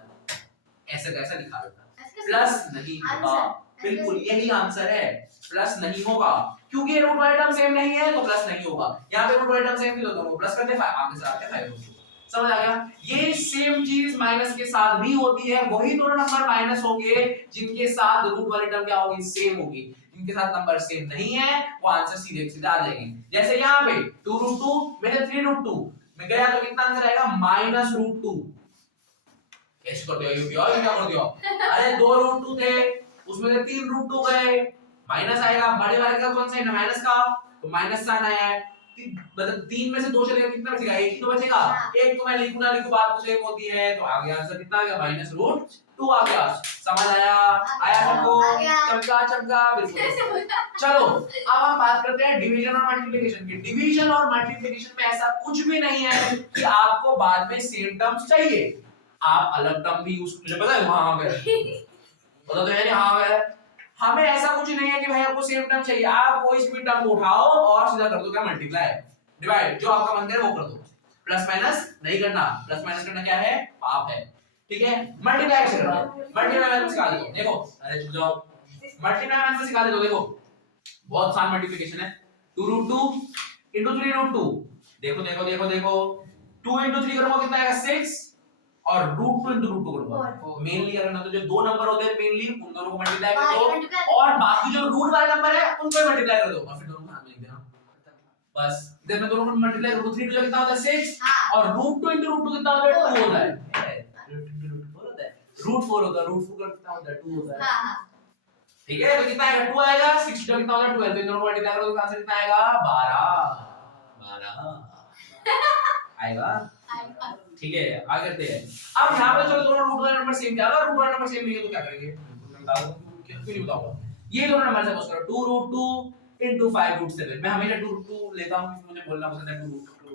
ऐसे कैसा लिखा होता? प्लस नहीं होगा। बिल्कुल यही आंसर है, प्लस नहीं होगा क्योंकि रूट वाले टर्म सेम नहीं है तो प्लस नहीं होगा। यहाँ पे रूट वाले टर्म सेम थी तो दोनों प्लस कर दे, आगे से आके 5√2 समझ आ गया। ये सेम चीज माइनस के साथ भी होती है। वही दोनों नंबर माइनस होंगे जिनके साथ रूट वाली टर्म क्या होगी? सेम होगी। जिनके साथ नंबर सेम नहीं है वो आंसर सीधे सीधे आ जाएंगे। जैसे यहाँ पे 2√2 में 3√2 में गया तो कितना आंसर आएगा? -√2। कैसे कर दिया ये क्या कर दिया? अरे 2√2 थे उसमें से 3√2 गए, माइनस आएगा। बड़े वाले का कौन सा है? माइनस का, तो माइनस साइन आया है। मतलब 3 में से 2 चलेगा, कितना बचेगा? एक ही तो बचेगा। एक तो मैं लिखूं ना लिखूं बात तो सेम होती है। तो आगे आंसर कितना आ गया? -√2 आ गया। समझ आया? आया सबको? चमका चमका बिल्कुल। चलो अब हम बात करते हैं डिवीजन और मल्टीप्लिकेशन की। डिवीजन और मल्टीप्लिकेशन में ऐसा कुछ भी नहीं है कि आपको बाद में सेम टर्म्स चाहिए। आप अलग टर्म भी यूज, मुझे पता है वहां गए पता तो है नहीं, हाँ गए। हमें ऐसा कुछ नहीं है कि भाई आपको सेम टर्म चाहिए। आप कोई भी टर्म उठाओ और सीधा कर दो क्या? मल्टीप्लाई डिवाइड, जो आपका मन करे वो कर दो। प्लस माइनस नहीं करना। प्लस माइनस करना क्या है? पाप है, ठीक है, मल्टीप्लाई कैसे करते हैं, मल्टीप्लाई मैंने सिखा दो, देखो अरे चुप जाओ, मल्टीप्लाई मैंने सिखा दो, देखो बहुत आसान मल्टीप्लिकेशन है, 2 रूट 2 into 3 रूट 2, देखो देखो देखो देखो 2 into 3 करूंगा कितना आएगा 6 और रूट 2 into रूट 2 करूंगा, मेनली अगर ना तो जो दो नंबर होते हैं मेनली उन दोनों को मल्टीप्लाई कर दो और बाकी जो रूट वाले नंबर है उनको मल्टीप्लाई कर दो और फिर दोनों को साथ में लिख देना, बस जब मैं दोनों को मल्टीप्लाई करूं 3 2 कितना होता है 6 और रूट 2 into रूट 2 कितना होता है 2 होता है, रूट 4 होता है, रूट 4 कितना होता है 2 होता है, हाँ हाँ ठीक है, तो कितना आएगा 2 आएगा, 6 कितना होता है 12, तो इन दोनों को मल्टीप्लाई करो तो आंसर कितना आएगा 12 आएगा, ठीक है, आगे करते हैं। अब यहां पे चलो दोनों रूट वाले नंबर सेम क्या होगा, रूट वाले नंबर सेम नहीं है तो क्या करेंगे, बता दो क्यों नहीं बताऊंगा, ये दोनों नंबर सपोज करो 2 रूट 2 into 5 रूट 7, मैं हमेशा 2 रूट 2 लेता हूं क्योंकि मुझे बोलना पसंद है 2 रूट 2,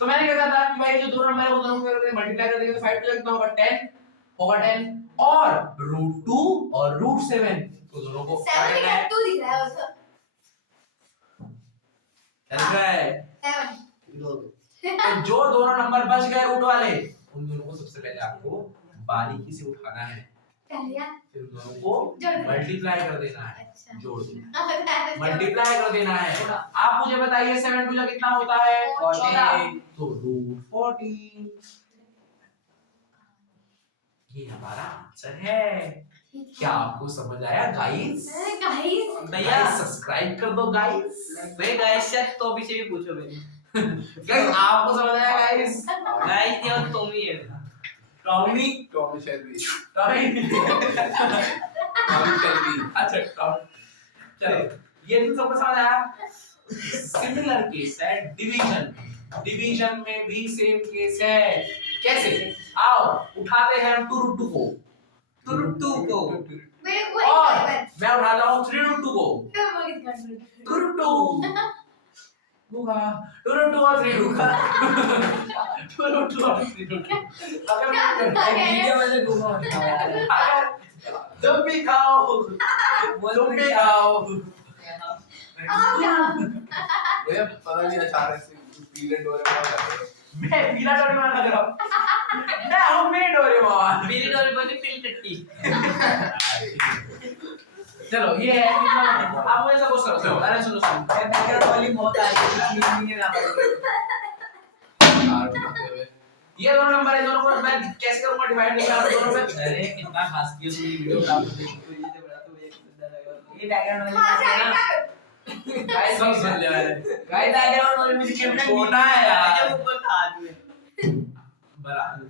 तो मैंने क्या कहा था कि भाई जो दोनों नंबर है वो दोनों को मल्टीप्लाई कर देंगे तो 5 2 कितना होगा 10 होगा 10 और रूट 2 और रूट 7 तो दोनों को क्या सेवन करना है, टू दिख रहा है उसका चल रहा है, 7 तो जो दोनों नंबर बच गए रूट वाले उन दोनों को सबसे पहले आपको बारीकी से उठाना है, पहले फिर उन दोनों को मल्टीप्लाई कर देना है, अच्छा जोड़ दो मल्टीप्लाई कर देना है, आप मुझे बताइए 7 2 कितना होता है 14, तो रूट 14, ये हमारा आंसर है, क्या आपको समझ आया गाइस, गाइस भैया सब्सक्राइब कर दो गाइस, भाई गाइस से तो अभी से भी पूछो मेरे गाइस आपको समझ आया गाइस, गाइस ये और तुम ही है Tommy Tommy Shelby Tommy Tommy Shelby अच्छा टॉमी, चलो ये तो सबको समझ आया, सिमिलर केस है डिवीजन, डिवीजन में भी सेम केस है, कैसे, आओ उठाते हैं हम 2 रूट 2 को, 2 रूट 2 को मेरे को और एक मैं उठाता हूँ 3 रूट 2 को, कर 2 रूट 2 होगा 2 रूट 2 और 3 होगा 2 रूट 2 और 3 होगा, वीडियो में से घुमा अगर तुम भी खाओ तुम भी खाओ, मुझे पता नहीं अचानक से पीले डोरे में आ गए, मैं पीला डोरेमोन लग रहा हूँ, मैं हूँ मैं डोरेमोन, मेरी डोरी बनी पिल टट्टी चलो ये है आप मुझे सपोज करो, चलो अरे सुनो सुनो बैकग्राउंड वाली बहुत आ रही है नहीं ना कार उठाते हुए ये दोनों नंबर है, दोनों को मैं कैसे करूंगा डिवाइड करके दोनों में, अरे कितना खास किया तुमने वीडियो बना दो ये बैकग्राउंड वाली बात है ना गाइस सब समझ लिया है, गाइस बैकग्राउंड वाली म्यूजिक कैमरा छोटा है यार जब ऊपर था आदमी बराबर,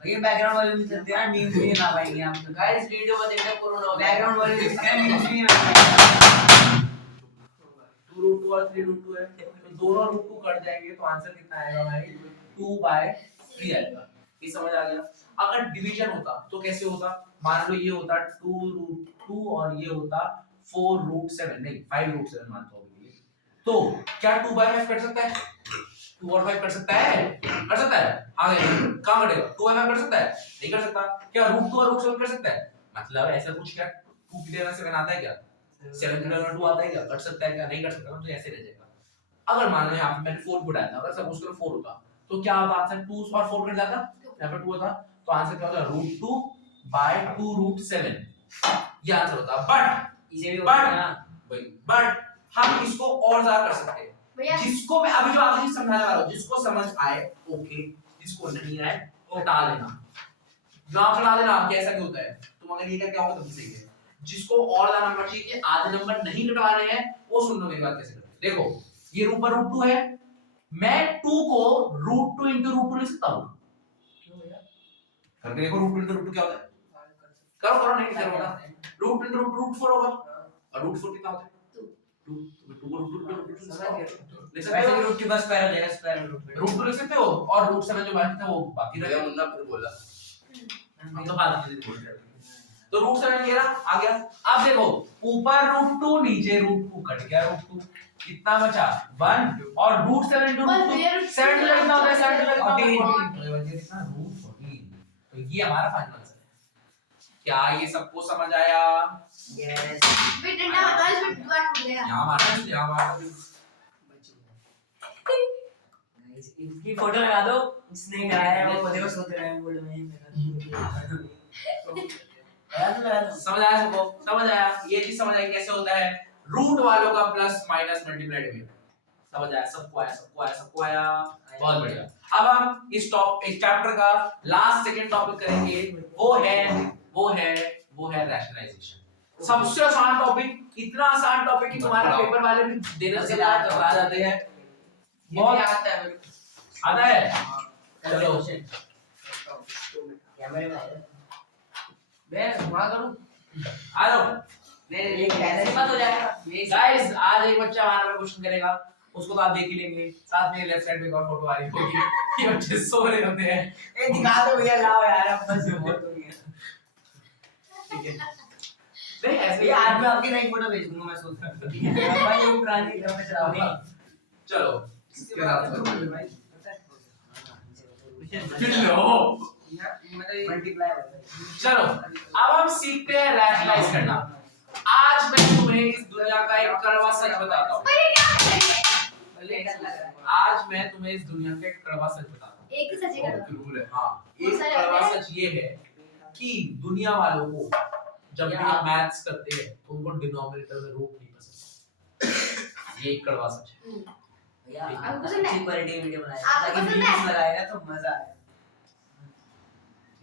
ये बैकग्राउंड वाली म्यूजिक यार मीम्स भी ना पाएंगे हम तो गाइस वीडियो में देखना कोरोना बैकग्राउंड वाली म्यूजिक है मीम्स भी ना पाएंगे 2 रूट 2 और 3 रूट 2 है तो दोनों रूट 2 कट जाएंगे तो आंसर कितना आएगा भाई 2/3 आएगा, ये समझ आ गया, अगर डिवीजन होता तो कैसे होता, मान लो ये होता 2 रूट 2 और ये होता 4 रूट 7 नहीं 5 रूट 7 मानता हूँ ये, तो क्या 2/5 कट सकता है, 2 और 5 कर सकता है, कर सकता है, आगे कहां कटेगा 2 और 5 कर सकता है, नहीं कर सकता, क्या रूट 2 और रूट 7 कर सकता है, मतलब ऐसा कुछ क्या 2 की जगह 7 आता है क्या, 7 की जगह 2 आता है क्या, कर सकता है क्या, नहीं कर सकता, तो ऐसे रह जाएगा, अगर मान लो यहाँ पे मैंने 4 पुट आया था, अगर सपोज करो 4 होता तो क्या होता आंसर 2 और 4 कट जाता, यहाँ पे 2 होता तो आंसर क्या होता रूट 2/2 रूट 7, ये आंसर होता, बट इसे भी होता है ना बट हम इसको और ज्यादा कर सकते हैं, भैया जिसको मैं अभी जो आगे चीज समझाने वाला हूं, जिसको समझ आए ओके, जिसको नहीं आए हटा देना, जवाब हटा देना, कैसा नहीं होता है, तुम अगर ये करके आओगे तो सही है, जिसको और ज्यादा नंबर चाहिए, आधे नंबर नहीं कटवाने हैं, वो सुन लो मेरी बात कैसे करते, देखो ये ऊपर रूट 2 है, मैं 2 को रूट 2 into रूट 2 लिख सकता हूं, क्यों भैया करके देखो, रूट 2 into रूट 2 क्या होता है, करो करो, नहीं करोगा, रूट 2 into रूट 4 होगा, और रूट 4 कितना होता है 2, तो 2 को रूट 2 लिख सकते वैसे भी हो, रूट के पास स्क्वायर हो जाएगा, स्क्वायर रूट 2 लिख सकते हो, और रूट 7 जो बाकी था वो बाकी रह भैया गया, मुन्ना फिर बोला हम तो बाद में बोलते हैं, तो रूट 7 ये रहा आ गया, अब देखो ऊपर रूट 2 नीचे रूट 2 कट गया, रूट 2 कितना बचा 1 और रूट 7 into रूट 2 7 to कितना होता है, 7 to कितना होता है, तो ये बच गया कितना रूट 14, तो ये हमारा फाइनल आंसर है, क्या ये सबको समझ आया, यस फिर डंडा बता इसमें दुआ टूट गया यहाँ मारना है, यहाँ मारना है, इसकी फोटो लगा दो, इसने कराया है, वो देखो सोते रहे हैं बोर्ड में। समझ आया सबको? समझ आया? ये चीज समझ आई कैसे होता है रूट वालों का प्लस माइनस मल्टीप्लाई डिवाइड। समझ आया? सबको आया? सबको आया? सबको आया? बहुत बढ़िया। अब हम इस इस चैप्टर का लास्ट सेकंड टॉपिक करेंगे, वो है रैशनलाइजेशन। सबसे आसान टॉपिक, इतना आसान टॉपिक कि तुम्हारे पेपर वाले भी देने से बाहर करवा जाते हैं। बहुत आता है मेरे को। आता है? चलो कैमरे में आया। मैं वहां करूं? आ जाओ। ये कैसे बात हो जाएगा? गाइस आज एक बच्चा हमारा क्वेश्चन करेगा, उसको तो आप देख ही लेंगे। साथ में लेफ्ट साइड में एक और फोटो आ रही होगी, ये बच्चे सो रहे होते हैं। ए दिखा दो भैया, लाओ यार, अब बस बहुत हो गया। ठीक है, नहीं ऐसे ये आज मैं आपकी नई फोटो भेज दूंगा, मैं सोच रहा हूं। ठीक है भाई, ये पुरानी लंबे चलाओगे। चलो इसके रात में भाई फिर लो। मल्टीप्लाई होता है। चलो अब हम सीखते हैं रैशनलाइज करना। आज मैं तुम्हें इस दुनिया का एक कड़वा सच बताता हूँ। आज मैं तुम्हें इस दुनिया का एक कड़वा सच बताता हूँ। एक ही सच है कड़वा। रूल है। हाँ, एक कड़वा सच ये है कि दुनिया वालों को जब भी आप मैथ्स करते हैं तो उनको डिनोमिनेटर में रूट नहीं पसंद। ये एक कड़वा सच है। भैया आपको पसंद है? अच्छी क्वालिटी वीडियो बनाए, आपको ताकि पसंद है? व्यूज लगाए ना तो मजा आए।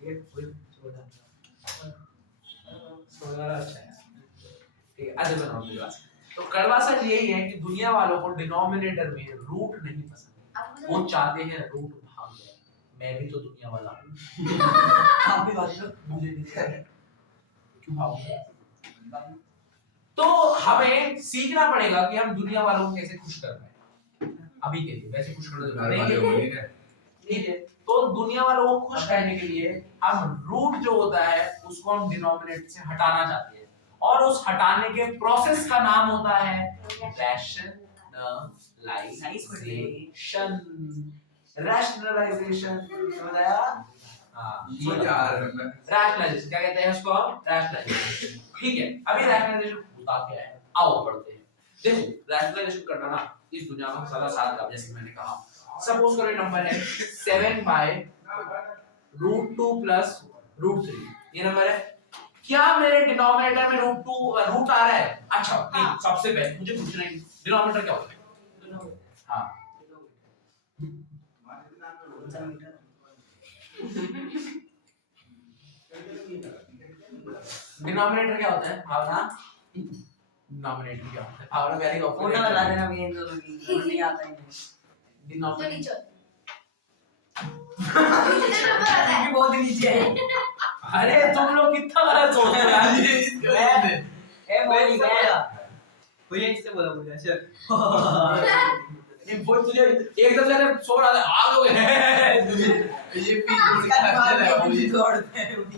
ये कोई छोटा सोलह अच्छा है। ठीक है, आगे बनाओ मेरी बात। तो कड़वा सच यही है कि दुनिया वालों को डिनोमिनेटर में रूट नहीं पसंद। आपको पसंद वो है? चाहते हैं रूट भाग जाए। मैं भी तो दुनिया वाला हूँ। आप भी बात करो, मुझे नहीं क्यों भागूं? तो हमें सीखना पड़ेगा कि हम दुनिया वालों को कैसे खुश कर पाए। अभी के लिए वैसे खुश करना घर जरूरी वाले नहीं बोली है। है। ठीक है, तो दुनिया वालों को खुश करने के लिए हम रूट जो होता है उसको हम डिनोमिनेटर से हटाना चाहते हैं, और उस हटाने के प्रोसेस का नाम होता है रैशनलाइजेशन। समझ आया? हाँ, ये क्या आ रहा है? रैशनलाइजेशन क्या कहते हैं उसको हम? रैशनलाइजेशन। ठीक है, अभी रैशनलाइजेशन होता क्या है आओ पढ़ते हैं। देखो रैशनलाइजेशन करना ना इस दुनिया में ज्यादा आसान है। जैसे मैंने कहा, सपोज करो ये नंबर है 7/√2 प्लस √3। ये नंबर है, क्या मेरे डिनोमिनेटर में रूट आ रहा है? अच्छा नहीं, सबसे पहले मुझे पूछना है डिनोमिनेटर क्या होता है। हाँ, डिनोमिनेटर क्या होता है भावना? डिनोमिनेटर क्या होता है भावना? वेरी फोटो लगा देना भैया इन दोनों की, मुझे नहीं आता है। जो डिनोमिनेटर नीचे नीचे नंबर आता है। ये बहुत नीचे है। अरे तुम लोग कितना गलत सोच रहे हो यार। ए मोनी गया। भैया इससे बोला मुझे अच्छा। ये वो तुझे एकदम से सो रहा था आ गए। ये पीछे से अच्छा है मुझे।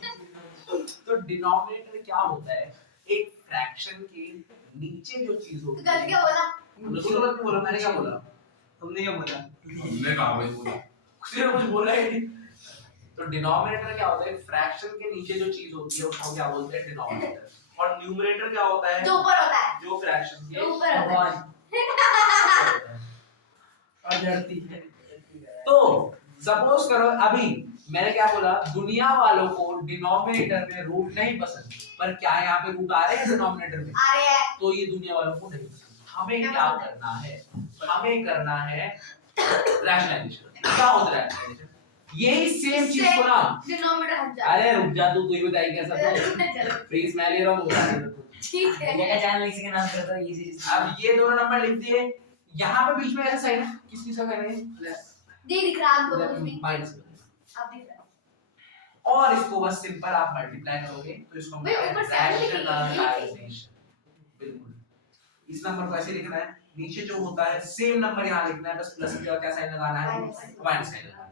तो डिनोमिनेटर क्या होता है? एक फ्रैक्शन के नीचे जो चीज तो होती गलत है। क्या बोला? रसूल ने बोला, मैंने क्या बोला? हमने क्या बोला? हमने कहा भाई बोला। उसने कुछ बोला ही नहीं। तो डिनोमिनेटर क्या होता है? फ्रैक्शन के नीचे जो चीज होती है उसको क्या बोलते हैं? डिनोमिनेटर। और न्यूमरेटर क्या होता है? जो ऊपर होता है। जो फ्रैक्शन के जो ऊपर होता है। और धरती है। तो सपोज करो अभी मैंने क्या बोला, दुनिया वालों को डिनोमिनेटर में रूट नहीं पसंद, पर क्या यहाँ पे रूट आ रहे हैं डिनोमिनेटर में? आ रहे हैं। तो ये दुनिया वालों को नहीं पसंद। हमें क्या करना है? हमें करना है रैशनलाइजेशन। क्या होता है रैशनलाइजेशन? यही सेम चीज को ना, डिनोमिनेटर हट जाता अरे रुक जा, तू ही बताई कैसा तो है। प्लीज मैं ले रहा हूँ, बता दे तू। ठीक है। भैया का चैनल इसी के नाम से होता है, इजी। अब ये दोनों नंबर लिख दिए, यहाँ पे बीच में ऐसा साइन है, किस चीज का साइन है? दी दिख रहा है आपको तो कुछ भी। माइनस। आप दिख रहा है। और इसको बस सिंपल आप मल्टीप्लाई करोगे तो इसको भाई, ऊपर से ऐसे लिखेंगे। रैशनलाइजेशन। बिल्कुल इस नंबर को ऐसे लिखना है, नीचे जो होता है सेम नंबर यहाँ लिखना है, बस प्लस का क्या साइन लगाना है? माइनस साइन लगाना है।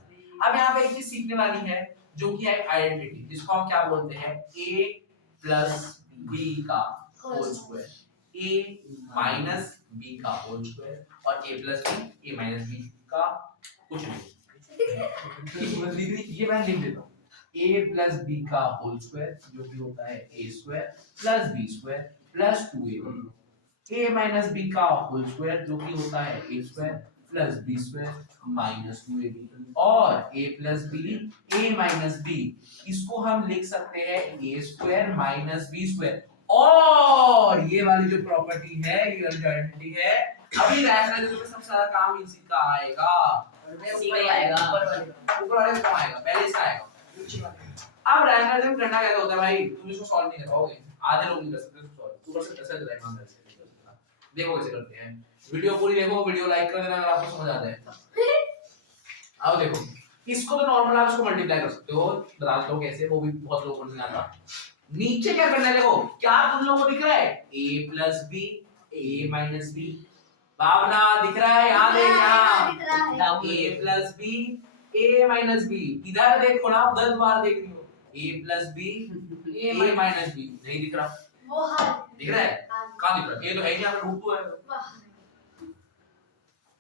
अब यहाँ पे एक चीज सीखने वाली है जो कि है आइडेंटिटी, जिसको हम क्या बोलते हैं? a प्लस b का whole square, a minus b का होल स्क्वायर, और a plus b a minus b का कुछ नहीं। ये मैं लिख देता हूँ, a प्लस b का होल स्क्वायर जो कि होता है a square plus b square plus 2ab, a minus b का होल स्क्वायर जो कि होता है a square plus b square minus 2ab और a plus B a minus b, इसको हम लिख सकते हैं a square minus b square. और ये वाली जो प्रॉपर्टी है, ये आइडेंटिटी है, अभी रैशनलिज्म में सबसे सारा काम इसी का आएगा। ऊपर ही आएगा, ऊपर वाले ऊपर वाले का आएगा, पहले इसका आएगा। अब रैशनलिज्म करना कैसे होता है भाई, तुम इसको सॉल्व नहीं कर पाओगे, आधे लोग नहीं कर सकते इसको सॉल्व, ऊपर से कैसे जाएगा हम ऐसे देखो कैसे करते हैं। वीडियो पूरी देखो, वीडियो लाइक कर देना अगर आपको समझ आता है। आओ देखो, इसको तो नॉर्मल आप इसको मल्टीप्लाई कर सकते हो, बता दो कैसे, वो भी बहुत लोगों को नहीं आता। नीचे क्या करना है देखो, क्या तुम लोगों को दिख रहा है a plus B a minus B, Bhavna दिख रहा है, यहाँ देख, यहाँ a plus B a minus B, इधर देखो ना, 10 बार देख रही हो, a plus B a minus B, नहीं दिख रहा, वो हां दिख रहा है, कहाँ दिख रहा है, ये तो है यहाँ पे रूट 2 है।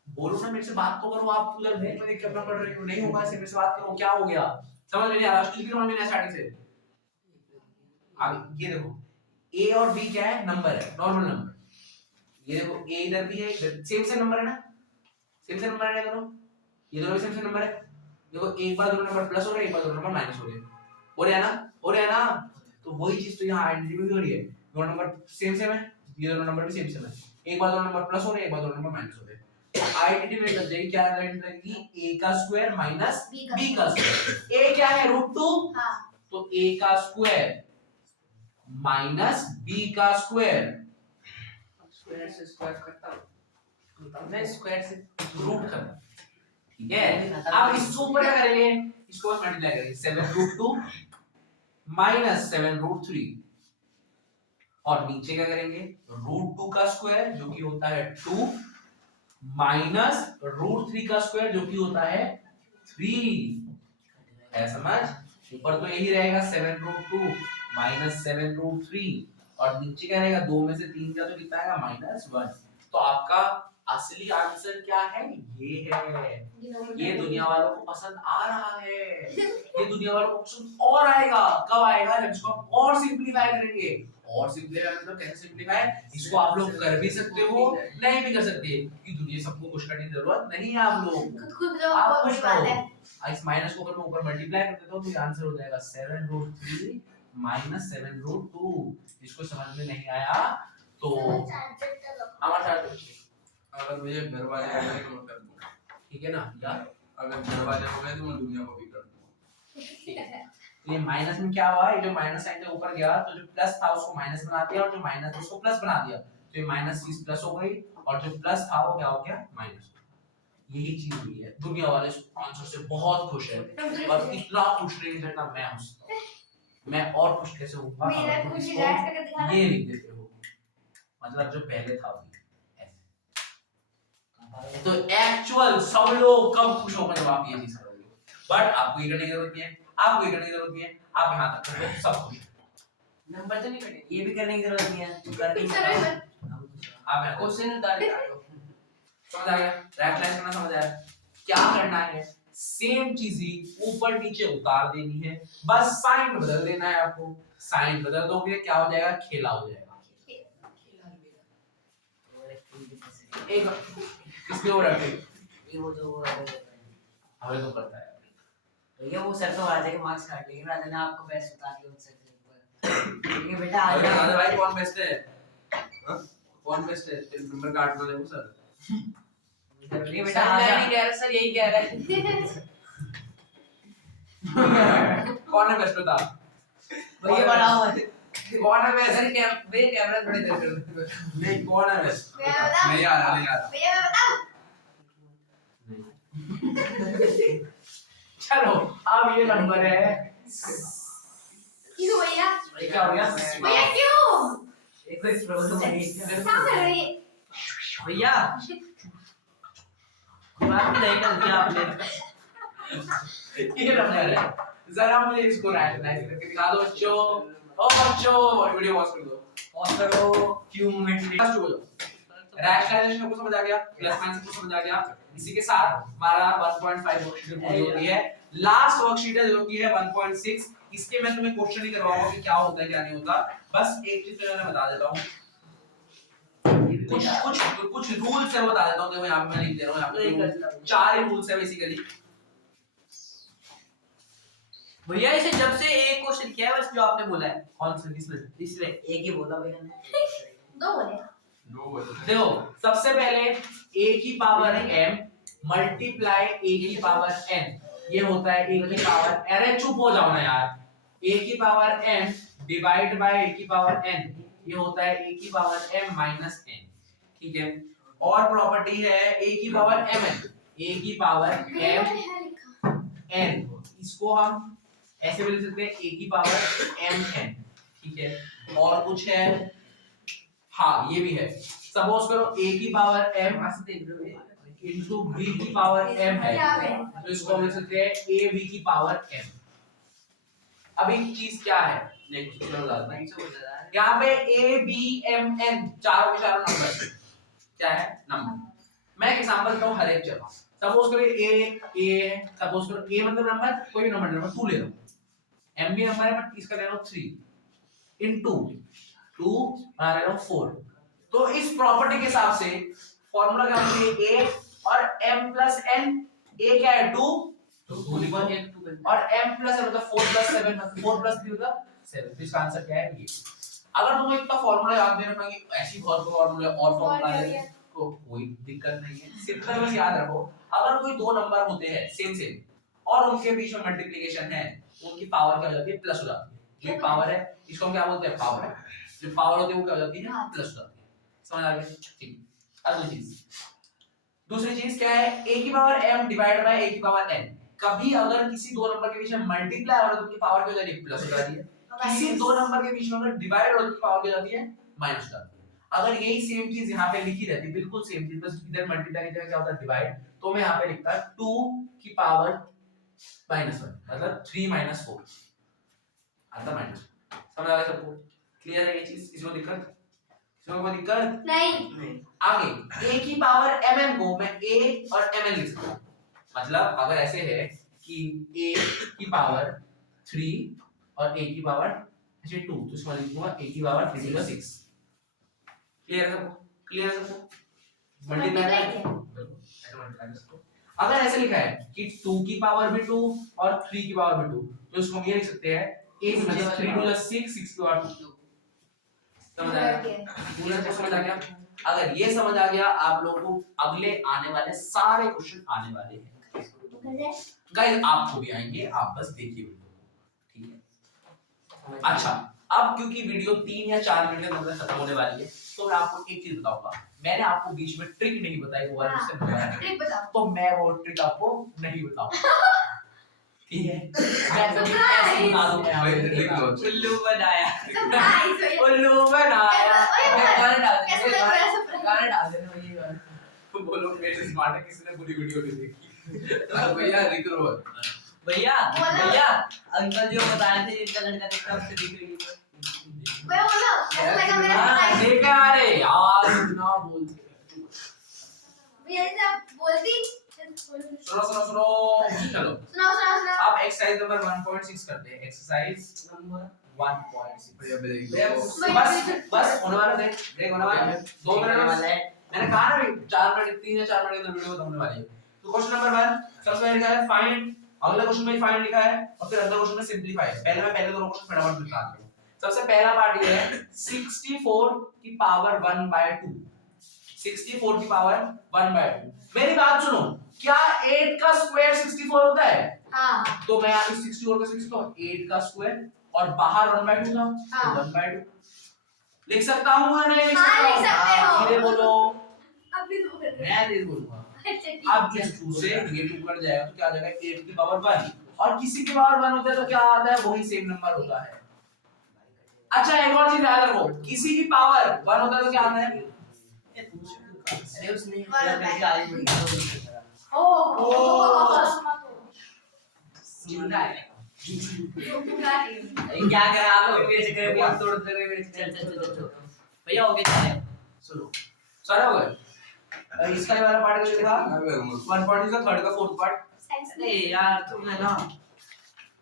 बोलो ना, मेरे से बात तो करो, आप उधर नेट में देख के अपना पढ़ रहे हो, नहीं होगा ऐसे, मेरे से बात करो, क्या हो गया, समझ में नहीं आ रहा, कुछ भी समझ में नहीं स्टार्टिंग से। आगे ये देखो, a और b क्या है, नंबर है, नॉर्मल नंबर, ये देखो a इधर भी है, इधर सेम से नंबर है ना, सेम से नंबर है दोनों, ये दोनों भी सेम से नंबर है। देखो एक बार दोनों नंबर प्लस हो रहा है, एक बार दोनों नंबर माइनस हो रहे हैं, हो रहा है ना, हो रहा है ना, तो वही चीज तो यहाँ आइडेंटिटी में भी हो रही है, दोनों नंबर सेम सेम है, ये दोनों नंबर भी सेम सेम है, एक बार दोनों नंबर प्लस हो रहे हैं, एक बार दोनों नंबर माइनस हो रहे हैं। आइडेंटिटी में लग जाएगी, क्या लगेगी, a का स्क्वायर माइनस b का स्क्वायर, a क्या है √2, हां तो a का स्क्वायर माइनस b का स्क्वायर, स्क्वायर से स्क्वायर करता हूं मैं, स्क्वायर से रूट करना, ठीक है। अब इसको ऊपर क्या करेंगे, इसको बस मल्टीप्लाई करेंगे, 7√2 माइनस 7√3, और नीचे क्या करेंगे, √2 का स्क्वायर जो कि होता है 2 माइनस √3 का स्क्वायर जो कि होता है 3, है समझ। ऊपर तो यही रहेगा 7√2 माइनस 7√3, और नीचे क्या रहेगा, 2 में से 3 का तो कितना आएगा, -1। तो आपका असली आंसर क्या है, ये है, ये दुनिया वालों को पसंद आ रहा है, ये दुनिया वालों को पसंद और आएगा, कब आएगा, जब इसको आप और सिंपलीफाई करेंगे। और सिंपलीफाई मतलब कैसे सिंपलीफाई, इसको आप लोग कर भी सकते हो, नहीं भी कर सकते, क्योंकि दुनिया सबको कुछ करने की जरूरत नहीं है, आप लोग खुद जो आप बहुत खुश बड़ी बात है। रहो। इस माइनस को अगर मैं ऊपर मल्टीप्लाई कर देता हूं तो ये आंसर हो जाएगा 7√3 माइनस 7√2। इसको समझ में नहीं आया तो हमारे साथ, अगर मुझे घर वाले आ गए तो मैं कर दूंगा, ठीक है ना यार, अगर घर वाले हो गए तो मैं दुनिया को भी कर दूंगा। ये माइनस में क्या हुआ, ये जो माइनस साइन के ऊपर गया तो जो प्लस था उसको माइनस बना दिया, और जो माइनस उसको प्लस बना दिया, तो ये माइनस चीज प्लस हो गई, और जो प्लस था वो क्या हो गया, माइनस। यही चीज हुई है, दुनिया वाले आंसर से बहुत खुश है, और इतना खुश नहीं जितना मैं हूं, मैं और खुश कैसे होऊंगा, मेरा अगर तुम खुशी इसको राइट करके दिखाना। ये लिख देते हो, मतलब जो पहले था वही ऐसे। तो एक्चुअल सब लोग कब खुश होंगे जब आप ये चीज करोगे, बट आपको ये करने की जरूरत नहीं है, आपको ये करने की जरूरत नहीं है, आप यहाँ तक करो, सब खुश हैं। नंबर तो नहीं कटे, ये भी करने की जरूरत नहीं है, तू कर पिक्चर है आप यहाँ क्वेश्चन उतार के काटो। समझ आ गया, रैशनलाइज करना समझ आया, क्या करना है, सेम चीज ही ऊपर नीचे उतार देनी है, बस साइन बदल देना है आपको, साइन बदल दोगे क्या हो जाएगा, खेला हो जाएगा। एक किसके ऊपर रखे, ये वो जो हमें तो पता है, भैया वो सर तो आ जाएगा, मार्क्स काट लेंगे, राजा ने आपको बेस्ट बता दिया उनसे ऊपर। ये बेटा आ अरे जाए भाई कौन बेस्ट है, हाँ? कौन बेस्ट है, तेरे नंबर काट दो देखो सर, ये सर बेटा आ मैं जा नहीं कह रहा, सर यही कह रहा है। कौन है बेस्ट बता, भैया बढ़ाओ मत। कौन है बेस्ट, सर कैमरा थोड़ी देर कर दो। नहीं कौन है बेस्ट, भैया बताओ, नहीं आ रहा, नहीं आ रहा। भैया मैं बताऊं, चलो अब ये नंबर है, क्यों भैया, ये क्या हो गया, भैया क्यों, एक कोई प्रॉब्लम नहीं क्या कर रही है, भैया बात नहीं कर दिया आपने। ये नंबर है, जरा मुझे इसको रैशनलाइज करके दिखा दो बच्चों, ओ बच्चों वीडियो पॉज कर दो, और करो क्यों मिनट फर्स्ट हो जाओ, रैशनलाइजेशन को समझ आ गया, प्लस माइनस को समझ आ गया, इसी के साथ हमारा 1.5 वर्कशीट पूरी होती है, लास्ट वर्कशीट है जो कि है 1.6, इसके मैं तुम्हें क्वेश्चन नहीं करवाऊंगा कि क्या होता है क्या नहीं होता, बस एक चीज मैं बता देता हूं, कुछ कुछ कुछ रूल्स है वो बता देता हूँ। देखो यहाँ पे मैं लिख दे रहा हूँ, यहाँ पे 4 ही रूल्स है बेसिकली। भैया इसे जब से एक क्वेश्चन किया है बस जो आपने बोला है। कौन सा किसने? इसलिए एक ही बोला भैया ने। 2 बोले। देखो सबसे पहले a की पावर m मल्टीप्लाई a की पावर n, ये होता है a की पावर, अरे चुप हो जाओ ना यार, a की power m divide by a की पावर n, ये होता है a की पावर m माइनस n, ठीक है। और प्रॉपर्टी है a की पावर mn, a की पावर m n, इसको हम ऐसे भी लिख सकते हैं a की पावर mn, ठीक है। और कुछ है, हाँ ये भी है, सपोज करो a की पावर m इंटू b की पावर m है, तो इसको हम लिख सकते हैं a b की पावर m। अब एक चीज क्या है, देखो चलो बताता हूं, यहाँ पे a b m n चारों के चारों नंबर क्या है, नंबर। मैं एक एग्जांपल देता हूं हर एक जगह। सपोज करो a सपोज करो a मतलब नंबर, कोई भी नंबर 2 ले लो, m भी नंबर है बट इसका ले लो 3 इनटू 2 बना ले लो 4। तो इस प्रॉपर्टी के हिसाब से फॉर्मूला क्या होता है, a और m प्लस n, a क्या है 2 और m प्लस n मतलब 4 प्लस 7 मतलब 4 प्लस 3 मतलब 7। तो इसका आंसर क्या है ये। अगर तुम्हें इतना फॉर्मूला याद नहीं रखना कि ऐसी बहुत फॉर्मूला और फॉर्मूला है तो कोई दिक्कत नहीं है, सिंपल बस याद रखो अगर कोई दो नंबर होते हैं सेम सेम और उनके बीच में मल्टीप्लिकेशन है, उनकी पावर क्या हो जाती है, प्लस हो जाती है। जो पावर है इसको हम क्या बोलते हैं, पावर है। जो पावर होती है वो क्या हो जाती है, प्लस हो जाती है। समझ आ गया, ठीक। अगली चीज, दूसरी चीज क्या है, a की power m divide by a की पावर n। कभी अगर किसी दो नंबर के बीच में मल्टीप्लाई हो रहा है तो उनकी पावर क्या हो जाती है, प्लस हो जाती है। किसी दो नंबर के बीच में अगर डिवाइड हो रहा है तो पावर क्या हो जाती है, माइनस हो जाती है। अगर यही सेम चीज यहाँ पे लिखी रहती, बिल्कुल सेम चीज, बस इधर मल्टीप्लाई की जगह क्या होता है डिवाइड, तो मैं यहाँ पे लिखता 2 की पावर -1 मतलब 3 - 4 आता माइनस। समझ आ गया सबको, क्लियर है ये चीज, किसी को दिक्कत, किसी को कोई दिक्कत नहीं। आगे a की पावर mn को मैं a और mn लिख सकता हूँ। मतलब अगर ऐसे है कि a की पावर 3 और a की पावर 2, तो इसमें लिख दूंगा a की पावर 3 × 6। क्लियर है सबको, क्लियर है सबको, मल्टीप्लाई कर। अगर ऐसे लिखा है कि 2 की पावर भी 2 और 3 की पावर भी 2, तो इसको हम ये लिख सकते हैं a मतलब 3 × 6 6 की पावर 2। समझ आ गया, पूरा समझ आ गया। अगर ये समझ आ गया आप लोगों को अगले आने वाले सारे क्वेश्चन आने वाले हैं गाइस, आपको भी आएंगे, आप बस देखिए वीडियो, ठीक है। अच्छा, अब क्योंकि वीडियो 3 या 4 मिनट के अंदर खत्म होने वाली है तो मैं आपको एक चीज बताऊंगा। मैंने आपको बीच में ट्रिक नहीं बताई, वो वाला मुझसे बताया ट्रिक बताओ। तो मैं वो ट्रिक आपको नहीं बताऊंगा, ठीक है। मैं कभी ऐसे बता दूंगा लिख लो। उल्लू बनाया, सरप्राइज हो उल्लू बनाया। गाना डाल देना वही गाना। तो बोलो मेरे स्मार्ट है, किसी ने पूरी वीडियो नहीं देखी। अरे भैया लिख लो। भैया बोलो। भैया अंकल जो बताए थे जिनका लड़का देखता है उससे दिख रही है। बोलो ऐसा लगा मेरा हाँ सरप्राइज। देखा, अरे यार इतना बोलते हैं। भैया जब बोलती सुनो सुनो सुनो, चलो सुनाओ। अब एक्सरसाइज नंबर 1.6 करते हैं। एक्सरसाइज नंबर 1.6 भैया देख बस बस होने वाला, देख होने वाला है 2 मिनट वाला है। मैंने कहा ना भाई 4 मिनट 3 या 4 मिनट के अंदर वीडियो खत्म होने वाली है। तो क्वेश्चन नंबर 1 सबसे पहले लिखा है फाइंड, अगले क्वेश्चन में फाइंड लिखा है और फिर अगले क्वेश्चन में सिंपलीफाई। पहले दोनों क्वेश्चन फटाफट निकाल दो। सबसे पहला पार्ट ये है 64 की पावर 1/2, 64 की पावर 1/2। मेरी बात सुनो, क्या 8 का स्क्वायर 64 होता है? हां तो मैं यहाँ 64 का 64 8 का स्क्वायर और बाहर 1/2 था, हाँ। 1/2 लिख सकता हूँ या नहीं लिख हाँ, सकता लिख सकते हो। धीरे बोलो, अभी तो कर मैं तेज बोलूंगा। अच्छा ठीक अब इस 2 से नेगेटिव कट जाएगा तो क्या आ जाएगा 8 की पावर 1, और किसी की पावर 1 होता है तो क्या आता है, वही सेम नंबर होता है। अच्छा एक और चीज याद रखो, किसी की पावर 1 होता है तो क्या आता है, अरे उसने वाला करके आगे बढ़ गया। चिंता है ओ क्या करें आप लोग, मेरे से करे बहुत तोड़ दे रहे। चल भैया हो गया है। सुनो सारा हो गया। इसका वाला पार्ट कैसे लिखा, 1.6 का थर्ड का फोर्थ पार्ट। अरे यार तुम है ना,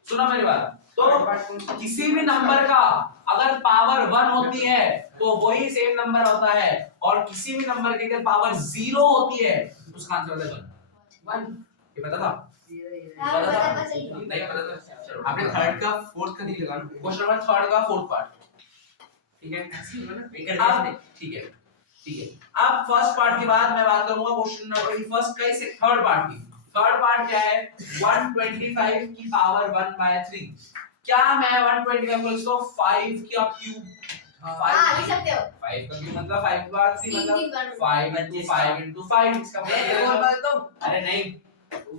सुना मेरी बात। तो किसी भी नंबर का अगर पावर 1 होती है तो वही सेम नंबर होता है, और किसी भी नंबर की अगर पावर 0 होती है तो उसका आंसर होता है 1। ये पता था? हाँ, पता था? पता चल गया। नहीं पता था? चलो आपने थर्ड का फोर्थ का नहीं लगाना। क्वेश्चन नंबर थर्ड का फोर्थ पार्ट, ठीक है? अब ठीक है, ठीक है। अब फर्स्ट पार्ट के बाद मैं बात करूंगा क्वेश्चन नंबर फर्स्ट का से थर्ड पार्ट की। थर्ड पार्ट क्या है? 125 की पावर 1/3। क्या मैं 125 को लिख सकता हूं 5 का क्यूब? हाँ, लिख सकते हो। 5 का क्यूब मतलब 5/3 तीन मतलब बार 5 into 5 into 5 इसका एक और मतलब बात तो अरे नहीं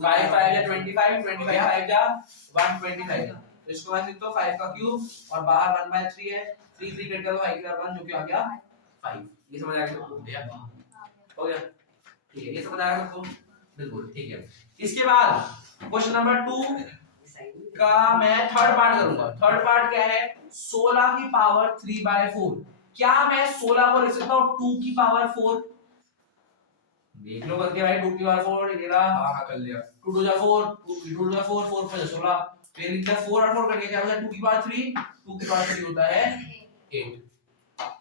5 5 या 25 25 5 जा 125 तो इसको मैं लिखता हूं 5 का क्यूब और बाहर 1/3 है 3 3 कट कर दो 5 1 जो कि आ गया 5। ये समझ आ गया सबको? हो गया, ठीक है, ये समझ आ गया सबको? बिल्कुल ठीक है। इसके बाद क्वेश्चन नंबर 2 का मैं थर्ड पार्ट करूंगा। थर्ड पार्ट क्या है? 16 की पावर 3/4। क्या मैं 16 को लिख सकता हूं 2 की पावर 4? देख लो करके भाई, 2 की पावर 4 ये रहा। हाँ कर लिया। 2 2 जा 4 2 2 जा 4 4 5 16 फिर लिख दिया 4 और 4 करके क्या होता है 2 की पावर 3 2 की पावर 3 होता है 8।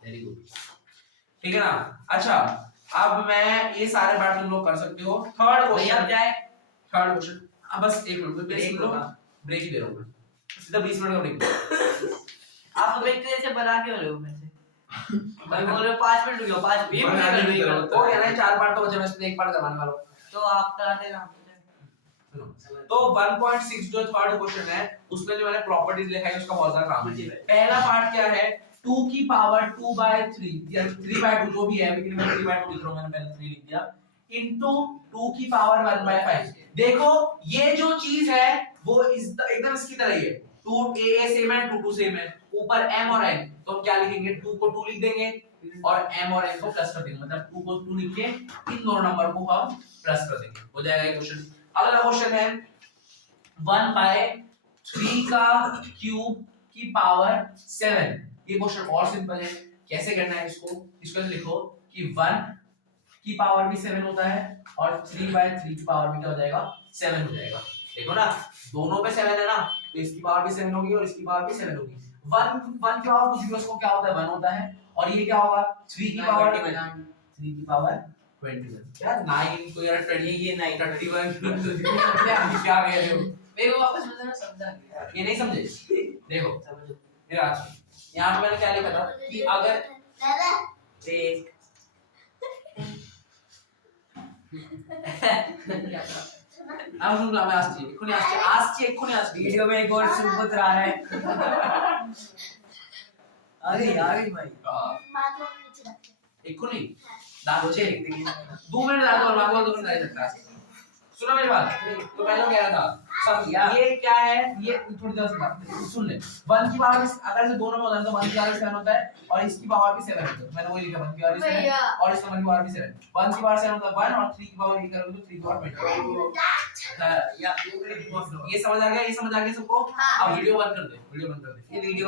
वेरी गुड, ठीक है ना? अच्छा, अब मैं ये सारे बात तुम लोग कर सकते हो। थर्ड क्वेश्चन क्या है? थर्ड क्वेश्चन अब बस 1 मिनट ब्रेक लो, ब्रेक ही दे रहा हूं मैं, सीधा 20 मिनट का ब्रेक। आप तो बैठते ऐसे बना के हो रहे हो वैसे। मैं बोल रहा हूं 5 मिनट रुक जाओ, 5 20 बनाने मिनट की रुक जरूरत जाओ। हो गया ना, 4 पार्ट तो बचे, मैं इसमें एक पार्ट करवाने वाला हूं। तो आप कराते ना। तो 1.6 जो थर्ड क्वेश्चन है उसमें जो मैंने प्रॉपर्टीज लिखा है उसका बहुत ज्यादा काम है। पहला पार्ट क्या है? 2 की पावर 2/3 या 3/2 जो भी है, लेकिन मैं 3/2 लिख रहा हूं, मैंने पहले 3 लिख दिया, इनटू 2 की पावर 1/5। देखो ये जो चीज है वो एकदम इसकी तरह ही है। 2 a सेम है 2 2 सेम है, ऊपर m और n, तो हम क्या लिखेंगे? 2 को 2 लिख देंगे और m और n को प्लस कर देंगे, मतलब 2 को 2 लिख के इन दोनों नंबर को हम प्लस कर देंगे, हो जाएगा ये क्वेश्चन। अगला क्वेश्चन है 1/3 का क्यूब की पावर 7। ये क्वेश्चन और सिंपल है। कैसे करना है इसको? इसको लिखो कि 1 की पावर भी 7 होता है और 3/3 की पावर भी क्या हो जाएगा? 7 हो जाएगा। देखो ना, दोनों पे 7 है ना, तो इसकी पावर भी 7 होगी और इसकी पावर भी 7 होगी। 1 की पावर कुछ भी उसको क्या होता है? 1 होता है। और ये क्या होगा? 3 की पावर 3 की पावर 21। यार 9 को यार 20 ये 9 31 क्या कह रहे हो? मेरे को वापस बताना समझा नहीं। ये नहीं समझे? देखो समझो। मेरा यहाँ पे मैंने क्या लिखा था कि अगर दादा एक अब सुन ला, मैं आज वीडियो में एक और सुपुत्र आ रहा है। अरे यार भाई बात को नीचे रखते एक को नहीं दादो छे 2 मिनट दादो और मागो 2 मिनट नहीं सकता। सुनो मेरी बात, तो मैंने कह रहा था सब ये क्या है? ये थोड़ी देर से बात सुन ले। 1 की पावर अगर से दोनों में होता है तो 1 की पावर 7 होता है और इसकी पावर भी 7 होता है। मैंने वही लिखा 1 की पावर 7 और इस नंबर की पावर भी 7। 1 की पावर 7 मतलब 1 और 3 की पावर ये करोगे तो 3 की पावर 20। या ये समझ आ गया? ये समझ आ गया सबको? हाँ। अब वीडियो बंद कर दे, वीडियो बंद कर दे। ये वीडियो